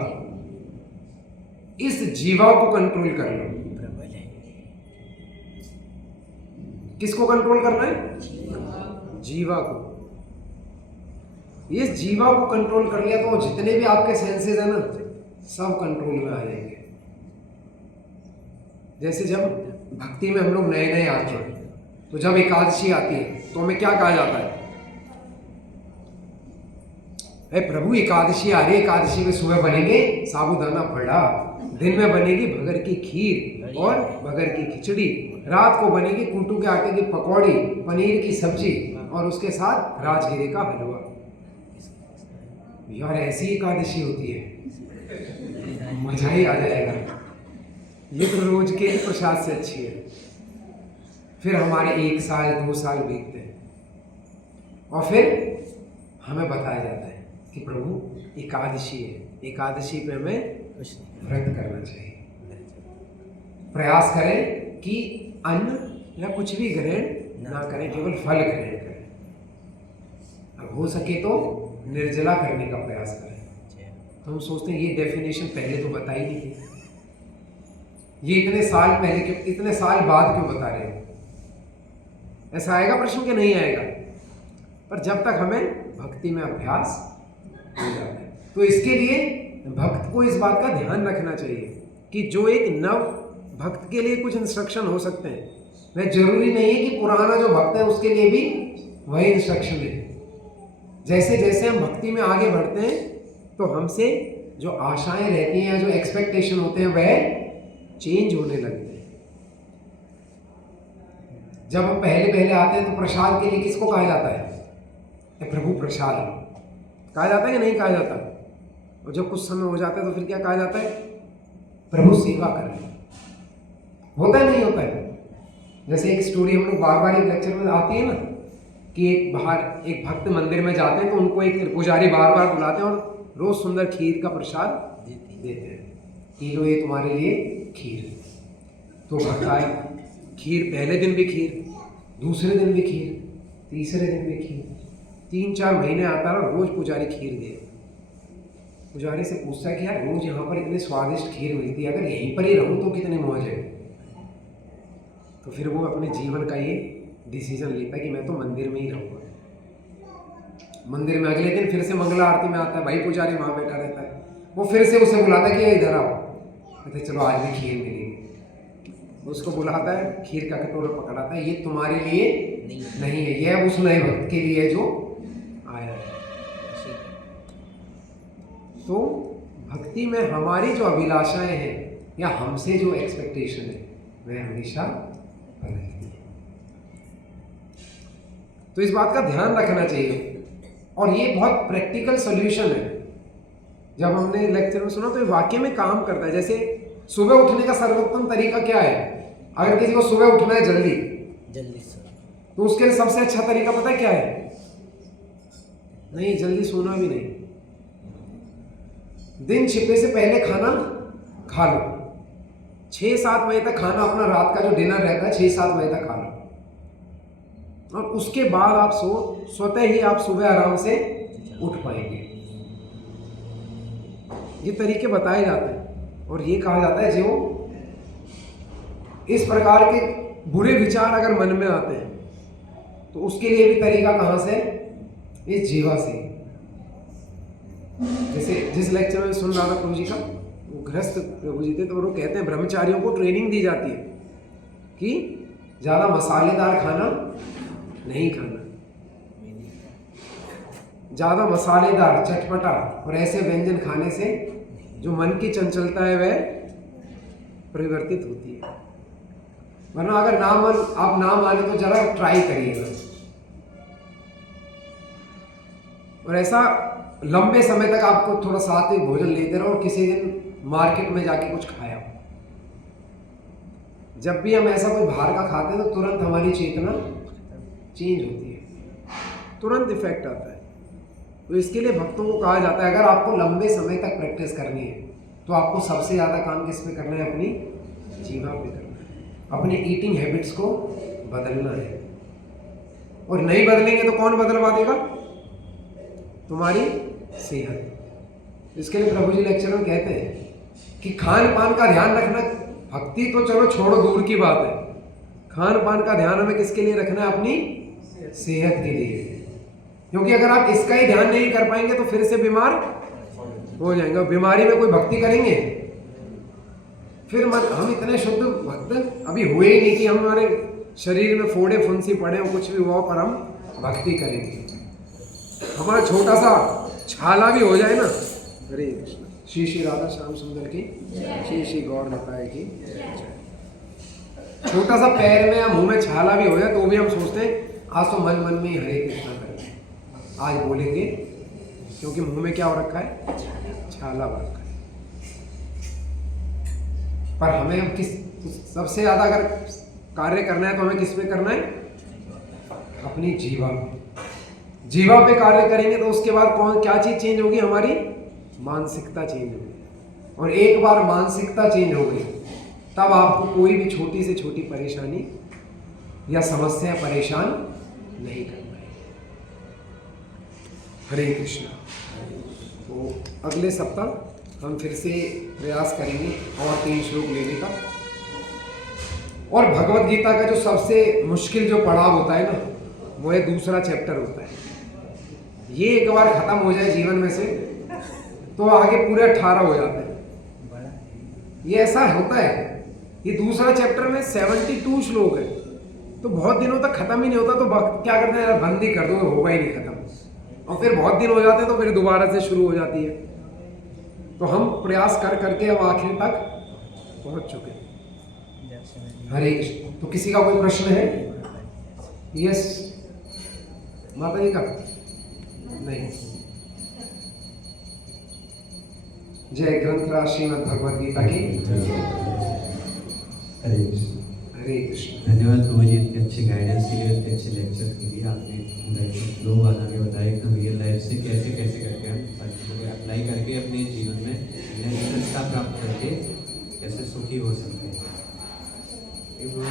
इस जीवा को कंट्रोल कर लो। किसको कंट्रोल करना है? जीवा को। इस जीवा को कंट्रोल कर लिया तो जितने भी आपके सेंसेस है ना, सब कंट्रोल में आ जाएंगे। जैसे जब भक्ति में हम लोग नए नए आते हैं, तो जब एकादशी आती है तो हमें क्या कहा जाता है? अरे प्रभु एकादशी आ रही है, एकादशी में सुबह बनेंगे साबूदाना वड़ा, दिन में बनेगी भगर की खीर और भगर की खिचड़ी, रात को बनेगी कूटू के आटे की पकौड़ी, पनीर की सब्जी और उसके साथ राजगिरे का हलवा। यार ऐसी एकादशी होती है, मजा ही आ जाएगा। ये तो रोज के ही प्रसाद से अच्छी है। फिर हमारे 1 साल 2 साल बीतते हैं और फिर हमें बताया जाता है कि प्रभु एकादशी है, एकादशी पे हमें व्रत करना चाहिए। प्रयास करें कि अन्न या कुछ भी ग्रहण ना करें, केवल फल ग्रहण करें। अब हो सके तो निर्जला करने का प्रयास करें। तो हम सोचते हैं ये डेफिनेशन पहले तो बताई नहीं थी, ये इतने साल पहले क्यों, इतने साल बाद क्यों बता रहे हो? ऐसा आएगा प्रश्न कि नहीं आएगा? पर जब तक हमें भक्ति में अभ्यास हो जाता है तो इसके लिए भक्त को इस बात का ध्यान रखना चाहिए कि जो एक नव भक्त के लिए कुछ इंस्ट्रक्शन हो सकते हैं, वह जरूरी नहीं है कि पुराना जो भक्त है उसके लिए भी वही इंस्ट्रक्शन है। जैसे जैसे हम भक्ति में आगे बढ़ते हैं तो हमसे जो आशाएं रहती हैं या जो एक्सपेक्टेशन होते हैं वह चेंज होने लगते हैं। जब हम पहले आते हैं तो प्रसाद के लिए किसको कहा जाता है? प्रभु प्रसाद कहा जाता है कि नहीं कहा जाता? और जब कुछ समय हो जाता है तो फिर क्या कहा जाता है? प्रभु सेवा कर रहे हैं। होता है नहीं होता है? जैसे एक स्टोरी हम लोग बार बार एक लेक्चर में आती है ना कि एक भक्त मंदिर में जाते हैं तो उनको एक पुजारी बार बार बुलाते हैं और रोज सुंदर खीर का प्रसाद देते हैं कि लो ये तुम्हारे लिए खीर। तो भक्त आए, खीर, पहले दिन भी खीर, दूसरे दिन भी खीर, तीसरे दिन भी खीर, 3-4 महीने आता है और रोज पुजारी खीर दे। पुजारी से पूछता है कि यार रोज यहाँ पर इतनी स्वादिष्ट खीर मिलती है, अगर यहीं पर ही रहूँ तो कितनी मौज है। तो फिर वो अपने जीवन का ये डिसीजन लेता है कि मैं तो मंदिर में ही रहूँगा। मंदिर में अगले दिन फिर से मंगला आरती में आता है, भाई पुजारी वहाँ बैठा रहता है, वो फिर से उसे बुलाता है कि इधर आओ। कहते चलो आज भी खीर मिलेगी। उसको बुलाता है, खीर का कटोरा पकड़ाता है, ये तुम्हारे लिए नहीं है, यह उस नए भक्त के लिए जो आया है। तो भक्ति में हमारी जो अभिलाषाएं हैं या हमसे जो एक्सपेक्टेशन है वह हमेशा बदलती है। तो इस बात का ध्यान रखना चाहिए और ये बहुत प्रैक्टिकल सॉल्यूशन है। जब हमने लेक्चर में सुना तो ये वाकई में काम करता है। जैसे सुबह उठने का सर्वोत्तम तरीका क्या है? अगर किसी को सुबह उठना है जल्दी तो उसके लिए सबसे अच्छा तरीका पता है क्या है? नहीं, जल्दी सोना भी नहीं, दिन छिपे से पहले खाना खा लो। 6-7 बजे तक खाना, अपना रात का जो डिनर रहता है 6-7 बजे तक खा लो और उसके बाद आप स्वतः ही आप सुबह आराम से उठ पाएंगे। ये तरीके बताए जाते हैं और ये कहा जाता है जो इस प्रकार के बुरे विचार अगर मन में आते हैं तो उसके लिए भी तरीका कहाँ से? इस जीवा से। जैसे जिस लेक्चर में सुन रहा था प्रभु जी का, वो गृहस्थ प्रभु जी थे, तो वो कहते हैं ब्रह्मचारियों को ट्रेनिंग दी जाती है कि ज़्यादा मसालेदार खाना नहीं खाना, ज़्यादा मसालेदार चटपटा और ऐसे व्यंजन खाने से जो मन की चंचलता है वह परिवर्तित होती है। वरना अगर आप ना माने तो जरा ट्राई करिएगा और ऐसा लंबे समय तक आपको थोड़ा सात्विक भोजन लेते रहो और किसी दिन मार्केट में जाके कुछ खाया। जब भी हम ऐसा कोई बाहर का खाते हैं तो तुरंत हमारी चेतना चेंज होती है, तुरंत इफेक्ट आता है। तो इसके लिए भक्तों को कहा जाता है अगर आपको लंबे समय तक प्रैक्टिस करनी है तो आपको सबसे ज़्यादा काम किस पे करना है? अपनी जीवा पे करना है, अपने ईटिंग हैबिट्स को बदलना है। और नहीं बदलेंगे तो कौन बदलवा देगा? तुम्हारी सेहत। इसके लिए प्रभु जी लेक्चर में कहते हैं कि खान पान का ध्यान रखना, भक्ति तो चलो छोड़ो दूर की बात है, खान पान का ध्यान हमें किसके लिए रखना है? अपनी सेहत के लिए। क्योंकि अगर आप इसका ही ध्यान नहीं कर पाएंगे तो फिर से बीमार हो जाएंगे। बीमारी में कोई भक्ति करेंगे? फिर हम इतने शुद्ध भक्त अभी हुए ही नहीं कि हमारे शरीर में फोड़े फुंसी पड़े हो, कुछ भी हुआ, पर हम भक्ति करेंगे। हमारा छोटा सा छाला भी हो जाए ना, हरे कृष्ण, श्री श्री राधा श्याम सुंदर की, श्री श्री गौर निताय की। छोटा सा पैर में या मुंह में छाला भी हो जाए तो भी हम सोचते हैं आज तो मन मन में ही हरे कृष्णा करेंगे, आज बोलेंगे, क्योंकि मुंह में क्या हो रखा है, छाला हो रखा है। पर हमें हम किस सबसे ज्यादा अगर कार्य करना है तो हमें किस पे करना है, अपनी जीवा पे कार्य करेंगे तो उसके बाद क्या चीज चेंज होगी, हमारी मानसिकता चेंज होगी। और एक बार मानसिकता चेंज हो गई तब आपको कोई भी छोटी से छोटी परेशानी या समस्या परेशान नहीं करना है। हरे कृष्णा। तो अगले सप्ताह हम फिर से प्रयास करेंगे और 3 श्लोक लेने का। और भगवत गीता का जो सबसे मुश्किल जो पड़ाव होता है ना, वो है दूसरा चैप्टर होता है। ये एक बार खत्म हो जाए जीवन में से तो आगे पूरे 18 हो जाते हैं। ये ऐसा होता है। ये दूसरा चैप्टर में 72 श्लोक है, तो बहुत दिनों तक खत्म ही नहीं होता। तो भक्त क्या करते हैं, यार बंद ही कर दो, होगा ही नहीं खत्म। और फिर बहुत दिन हो जाते हैं तो फिर दोबारा से शुरू हो जाती है। तो हम प्रयास कर करके अब आखिर तक पहुंच चुके हैं। हरे कृष्ण। तो किसी का कोई प्रश्न है? यस माता जी का? नहीं। जय ग्रंथराज श्रीमद् भगवद गीता की। हरे कृष्ण। हरे कृष्ण। धन्यवाद प्रभु जी, इतने अच्छे गाइडेंस के लिए, इतने अच्छे लेक्चर के लिए। आपने लोग बना के बताया एकदम रियल लाइफ से कैसे कैसे करके हम सारी चीज़ें अप्लाई करके अपने जीवन में निरंतरता प्राप्त करके कैसे सुखी हो सकते हैं।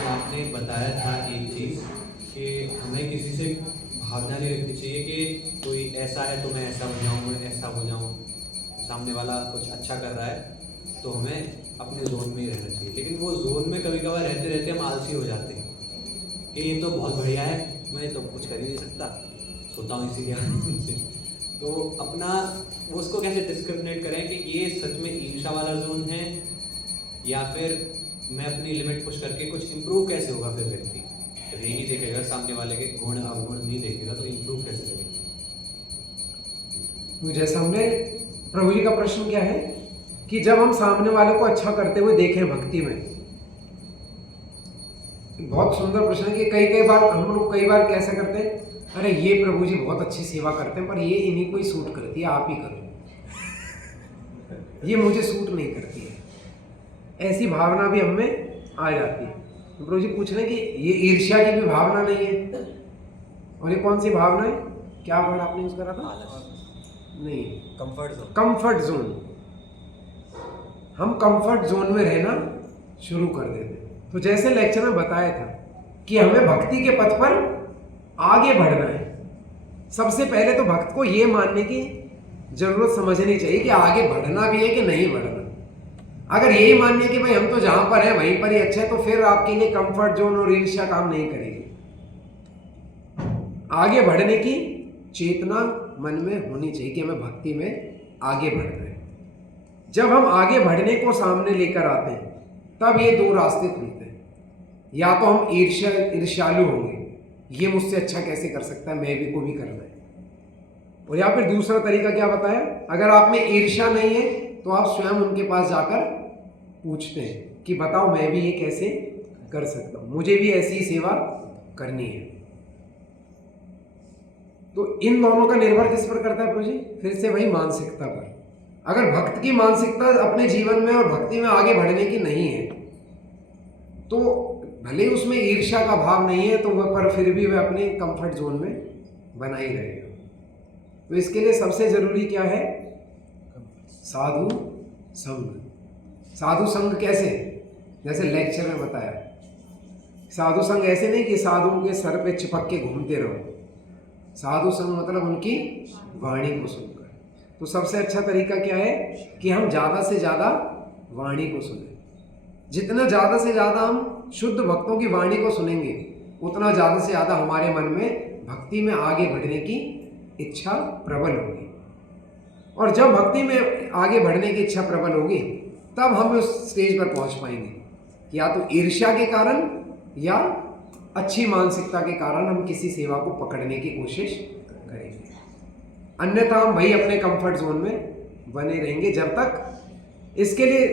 आपने बताया था एक चीज़ कि हमें किसी से भावना नहीं रखनी चाहिए कि कोई ऐसा है तो मैं ऐसा हो जाऊँ, मैं ऐसा हो जाऊँ। सामने वाला कुछ अच्छा कर रहा है तो हमें अपने जोन में ही रहना चाहिए। लेकिन वो जोन में कभी कभार रहते रहते हम आलसी हो जाते हैं कि ये तो बहुत बढ़िया है, मैं तो कुछ कर ही नहीं सकता, सोता हूँ इसीलिए। तो अपना वो उसको कैसे डिस्क्रिमिनेट करें कि ये सच में ईर्ष्या वाला जोन है या फिर मैं अपनी लिमिट पुश करके कुछ इम्प्रूव कैसे होगा। फिर व्यक्ति जब यही नहीं देखेगा, सामने वाले के गुण अवगुण नहीं देखेगा तो इम्प्रूव कैसे करेगा। तो जैसा हमने प्रभु जी का प्रश्न क्या है कि जब हम सामने वाले को अच्छा करते हुए देखें भक्ति में, बहुत सुंदर प्रश्न है कि कई बार हम लोग कैसे करते हैं, अरे ये प्रभु जी बहुत अच्छी सेवा करते हैं पर ये इन्हीं को ही सूट करती है, आप ही करो, ये मुझे सूट नहीं करती है। ऐसी भावना भी हमें आ जाती है। तो प्रभु जी पूछ रहे हैं कि ये ईर्ष्या की भी भावना नहीं है, और ये कौन सी भावना है, क्या वर्ड आपने यूज करा था? नहीं, कंफर्ट जोन। हम कंफर्ट जोन में रहना शुरू कर देते हैं। तो जैसे लेक्चर में बताया था कि हमें भक्ति के पथ पर आगे बढ़ना है। सबसे पहले तो भक्त को ये मानने की जरूरत समझनी चाहिए कि आगे बढ़ना भी है कि नहीं बढ़ना। अगर यही मानिए कि भाई हम तो जहां पर है वहीं पर ही अच्छा है, तो फिर आपके लिए कंफर्ट जोन और ईर्ष्या काम नहीं करेगी। आगे बढ़ने की चेतना मन में होनी चाहिए कि हमें भक्ति में आगे बढ़ना है। जब हम आगे बढ़ने को सामने लेकर आते हैं तब ये 2 रास्ते खुलते हैं। या तो हम ईर्ष्यालु होंगे, ये मुझसे अच्छा कैसे कर सकता है, मैं भी को भी करना है। और या फिर दूसरा तरीका क्या बताया, अगर आप में ईर्ष्या नहीं है तो आप स्वयं उनके पास जाकर पूछते हैं कि बताओ मैं भी ये कैसे कर सकता हूं, मुझे भी ऐसी सेवा करनी है। तो इन दोनों का निर्भर किस पर करता है प्रभु जी? फिर से वही मानसिकता पर। अगर भक्त की मानसिकता अपने जीवन में और भक्ति में आगे बढ़ने की नहीं है तो भले ही उसमें ईर्ष्या का भाव नहीं है तो वह, पर फिर भी वह अपने कंफर्ट जोन में बना ही रहेगा। तो इसके लिए सबसे जरूरी क्या है? साधु संग। साधु संग कैसे? जैसे लेक्चर में बताया, साधु संग ऐसे नहीं कि साधुओं के सर पे चिपक के घूमते रहो। साधु संग मतलब उनकी वाणी को सुनकर। तो सबसे अच्छा तरीका क्या है कि हम ज़्यादा से ज़्यादा वाणी को सुनें। जितना ज़्यादा से ज़्यादा हम शुद्ध भक्तों की वाणी को सुनेंगे उतना ज़्यादा से ज़्यादा हमारे मन में भक्ति में आगे बढ़ने की इच्छा प्रबल होगी। और जब भक्ति में आगे बढ़ने की इच्छा प्रबल होगी तब हम उस स्टेज पर पहुंच पाएंगे। या तो ईर्ष्या के कारण या अच्छी मानसिकता के कारण हम किसी सेवा को पकड़ने की कोशिश करेंगे। अन्यथा हम वही अपने कंफर्ट जोन में बने रहेंगे जब तक। इसके लिए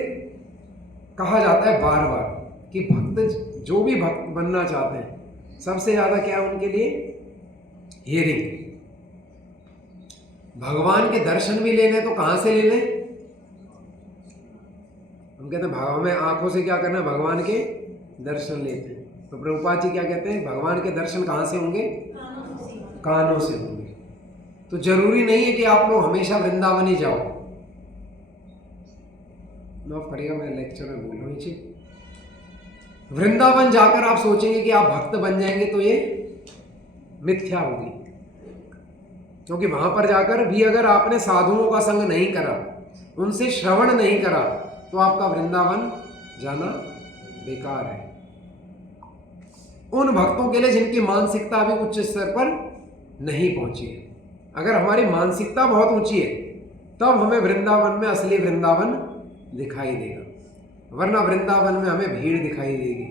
कहा जाता है बार बार कि भक्त जो भी भक्त बनना चाहते हैं सबसे ज़्यादा क्या है उनके लिए, हियरिंग। भगवान के दर्शन भी लेने तो कहाँ से लेने, हम कहते हैं हमें आंखों से क्या करना है, भगवान के दर्शन लेते हैं। तो प्रभुपाद जी क्या कहते हैं, भगवान के दर्शन कहाँ से होंगे, कानों से होंगे। तो जरूरी नहीं है कि आप लोग हमेशा वृंदावन ही जाओ। माफ करिएगा मैं लेक्चर में बोल रहा हूँ नीचे। वृंदावन जाकर आप सोचेंगे कि आप भक्त बन जाएंगे तो ये मिथ्या होगी, क्योंकि वहां पर जाकर भी अगर आपने साधुओं का संग नहीं करा, उनसे श्रवण नहीं करा, तो आपका वृंदावन जाना बेकार है। उन भक्तों के लिए जिनकी मानसिकता अभी उच्च स्तर पर नहीं पहुंची है। अगर हमारी मानसिकता बहुत ऊंची है तब हमें वृंदावन में असली वृंदावन दिखाई देगा, वरना वृंदावन में हमें भीड़ दिखाई देगी,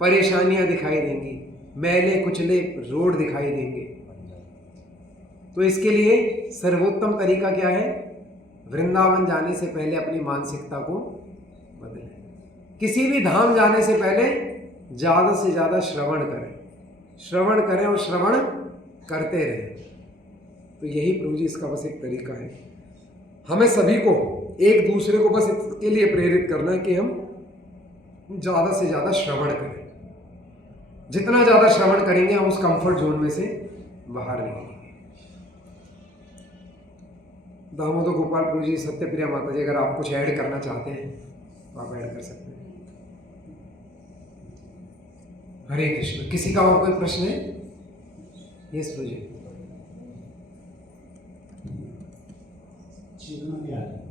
परेशानियां दिखाई देंगी, मैले कुचले रोड दिखाई देंगे। तो इसके लिए सर्वोत्तम तरीका क्या है, वृंदावन जाने से पहले अपनी मानसिकता को बदलें। किसी भी धाम जाने से पहले ज़्यादा से ज़्यादा श्रवण करें और श्रवण करते रहें। तो यही प्रभु जी इसका बस एक तरीका है। हमें सभी को एक दूसरे को बस इसके लिए प्रेरित करना है कि हम ज़्यादा से ज़्यादा श्रवण करें। जितना ज़्यादा श्रवण करेंगे हम उस कंफर्ट जोन में से बाहर निकलेंगे। दामोदर गोपाल प्रभु जी, सत्यप्रिया माता जी, अगर आप कुछ ऐड करना चाहते हैं तो आप ऐड कर सकते हैं। हरे कृष्ण। किसी का और कोई प्रश्न है? यस प्रभु जी। चेतना क्या है?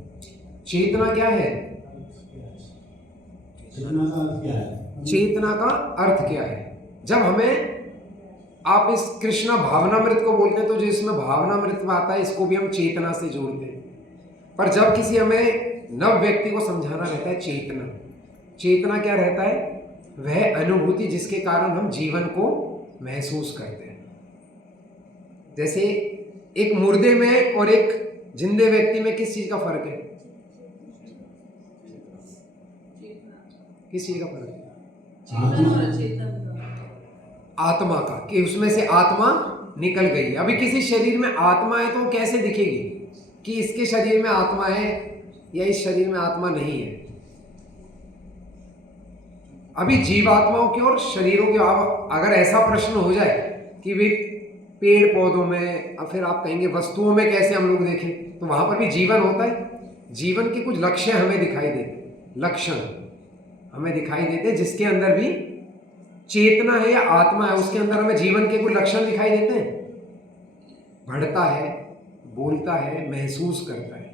चेतना क्या है? चेतना का अर्थ क्या है? चेतना का अर्थ क्या है? जब हमें आप इस कृष्णा भावनामृत को बोलते हैं तो जो इसमें भावनामृत में आता है इसको भी हम चेतना से जोड़ते हैं। पर जब किसी हमें नव व्यक्ति को समझाना रहता है चेतना, चेतना क्या रहता है? वह अनुभूति जिसके कारण हम जीवन को महसूस करते हैं। जैसे एक मुर्दे में और एक जिंदे व्यक्ति में किस चीज का फर्क है? किस चीज का फर्क है? चेतन और अचेतन का। आत्मा का, कि उसमें से आत्मा निकल गई है। अभी किसी शरीर में आत्मा है तो कैसे दिखेगी कि इसके शरीर में आत्मा है या इस शरीर में आत्मा नहीं है? अभी जीवात्माओं की और शरीरों की अगर ऐसा प्रश्न हो जाए कि वे पेड़ पौधों में, और फिर आप कहेंगे वस्तुओं में कैसे हम लोग देखें, तो वहां पर भी जीवन होता है। जीवन के कुछ लक्ष्य हमें दिखाई देते, लक्षण हमें दिखाई देते, जिसके अंदर भी चेतना है या आत्मा है, उसके अंदर हमें जीवन के कुछ लक्षण दिखाई देते हैं। बढ़ता है, बोलता है, महसूस करता है।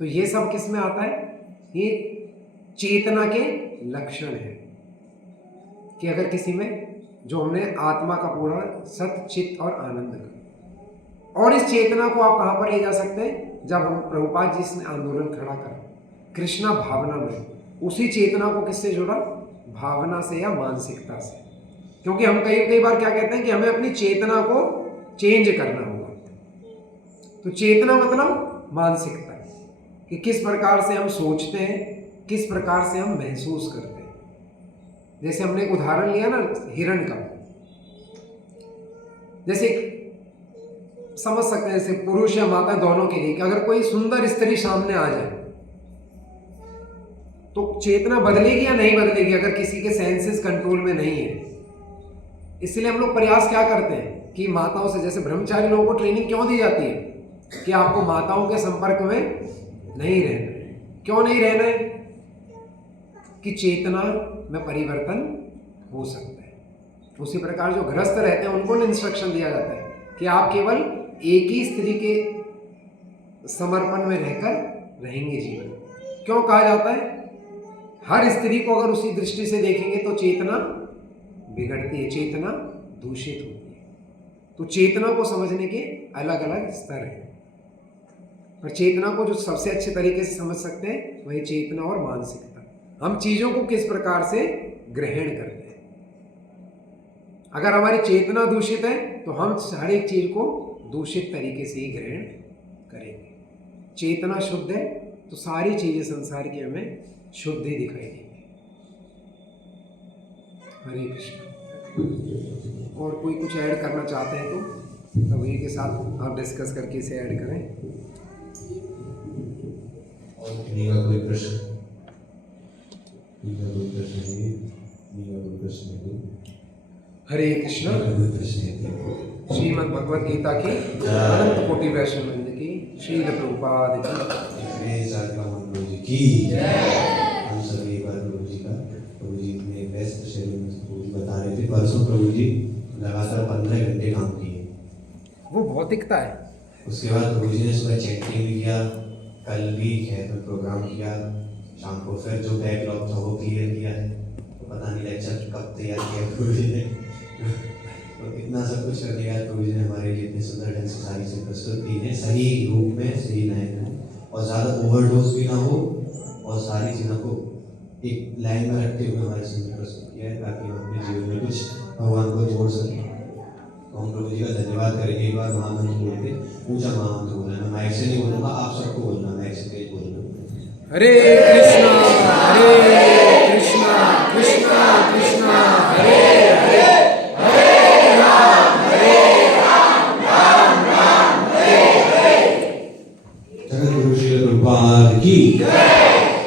तो ये सब किस में आता है? ये चेतना के लक्षण है कि अगर किसी में जो हमने आत्मा का पूरा सत चित्त और आनंद का। और इस चेतना को आप कहां पर ले जा सकते हैं? जब हम प्रभुपाद जी ने आंदोलन खड़ा करा कृष्णा भावना में, उसी चेतना को किससे जोड़ा? भावना से या मानसिकता से। क्योंकि हम कई बार क्या कहते हैं कि हमें अपनी चेतना को चेंज करना होगा। तो चेतना मतलब मानसिकता, कि किस प्रकार से हम सोचते हैं, किस प्रकार से हम महसूस करते हैं। जैसे हमने एक उदाहरण लिया ना हिरण का, जैसे समझ सकते हैं, जैसे पुरुष या माता दोनों के लिए कि अगर कोई सुंदर स्त्री सामने आ जाए तो चेतना बदलेगी या नहीं बदलेगी अगर किसी के सेंसेस कंट्रोल में नहीं है। इसलिए हम लोग प्रयास क्या करते हैं कि माताओं से, जैसे ब्रह्मचारी लोगों को ट्रेनिंग क्यों दी जाती है कि आपको माताओं के संपर्क में नहीं रहना है। क्यों नहीं रहना है? कि चेतना में परिवर्तन हो सकता है। उसी प्रकार जो गृहस्थ रहते हैं उनको इंस्ट्रक्शन दिया जाता है कि आप केवल एक ही स्त्री के समर्पण में रहकर रहेंगे जीवन। क्यों कहा जाता है? हर स्त्री को अगर उसी दृष्टि से देखेंगे तो चेतना बिगड़ती है, चेतना दूषित होती है। तो चेतना को समझने के अलग अलग स्तर हैं, पर चेतना को जो सबसे अच्छे तरीके से समझ सकते हैं वही चेतना और मानसिकता। हम चीजों को किस प्रकार से ग्रहण करते हैं। अगर हमारी चेतना दूषित है तो हम हर एक चीज को दूषित तरीके से ही ग्रहण करेंगे। चेतना शुद्ध है तो सारी चीजें संसार की हमें शुद्ध ही दिखाई देंगी। हरे कृष्ण। और कोई कुछ ऐड करना चाहते हैं तो अभी के साथ आप डिस्कस करके इसे ऐड करें। और किन्हीं का कोई प्रश्न? किन्हीं का कोई प्रश्न नहीं? किन्हीं का कोई प्रश्न नहीं? हरे कृष्ण। किन्हीं का कोई प्रश्न नहीं? श्रीमद् भगवद गीता की अनंत कोटि वैष्णव वृंद की, श्रील प्रभुपाद की। इतने साल का प्रभु जी की हम सभी एक बार प्रभु जी का, प्रभु जी इतने व्यस्त शेड्यूल में प्रभु जी बता रहे थे परसों प्रभु जी लगातार 15 घंटे काम किए। वो भौतिकता है। उसके बाद प्रभु जी ने सुबह चैंटिंग भी किया, कल भी खैर में प्रोग्राम किया, शाम को फिर जो बैकलॉग था वो क्लियर किया है। तो पता नहीं लेक्चर कब तैयार किया प्रभु जी ने। तो इतना सब कुछ करने के बाद प्रभु जी ने हमारे लिए इतने सुंदर ढंग से सारी चीज़ प्रस्तुत की है, सही रूप में, सही लाइन में, और ज़्यादा ओवरडोज भी ना हो, और सारी चीज़ों को एक लाइन में रखते हुए हमारे सामने प्रस्तुत किया है ताकि हम अपने जीवन में कुछ भगवान को जोड़ सकें। तो हम प्रभु जी का धन्यवाद करेंगे। एक बार महामंत्र बोल के पूजा महामंत्र बोलना है। मैं माइक से नहीं बोलूँगा, आप सबको बोलना, माइक से तेज बोलना। हरे कृष्णा कृष्णा कृष्णा हरे हरे, जगत गुरु श्री प्रभुपाद की।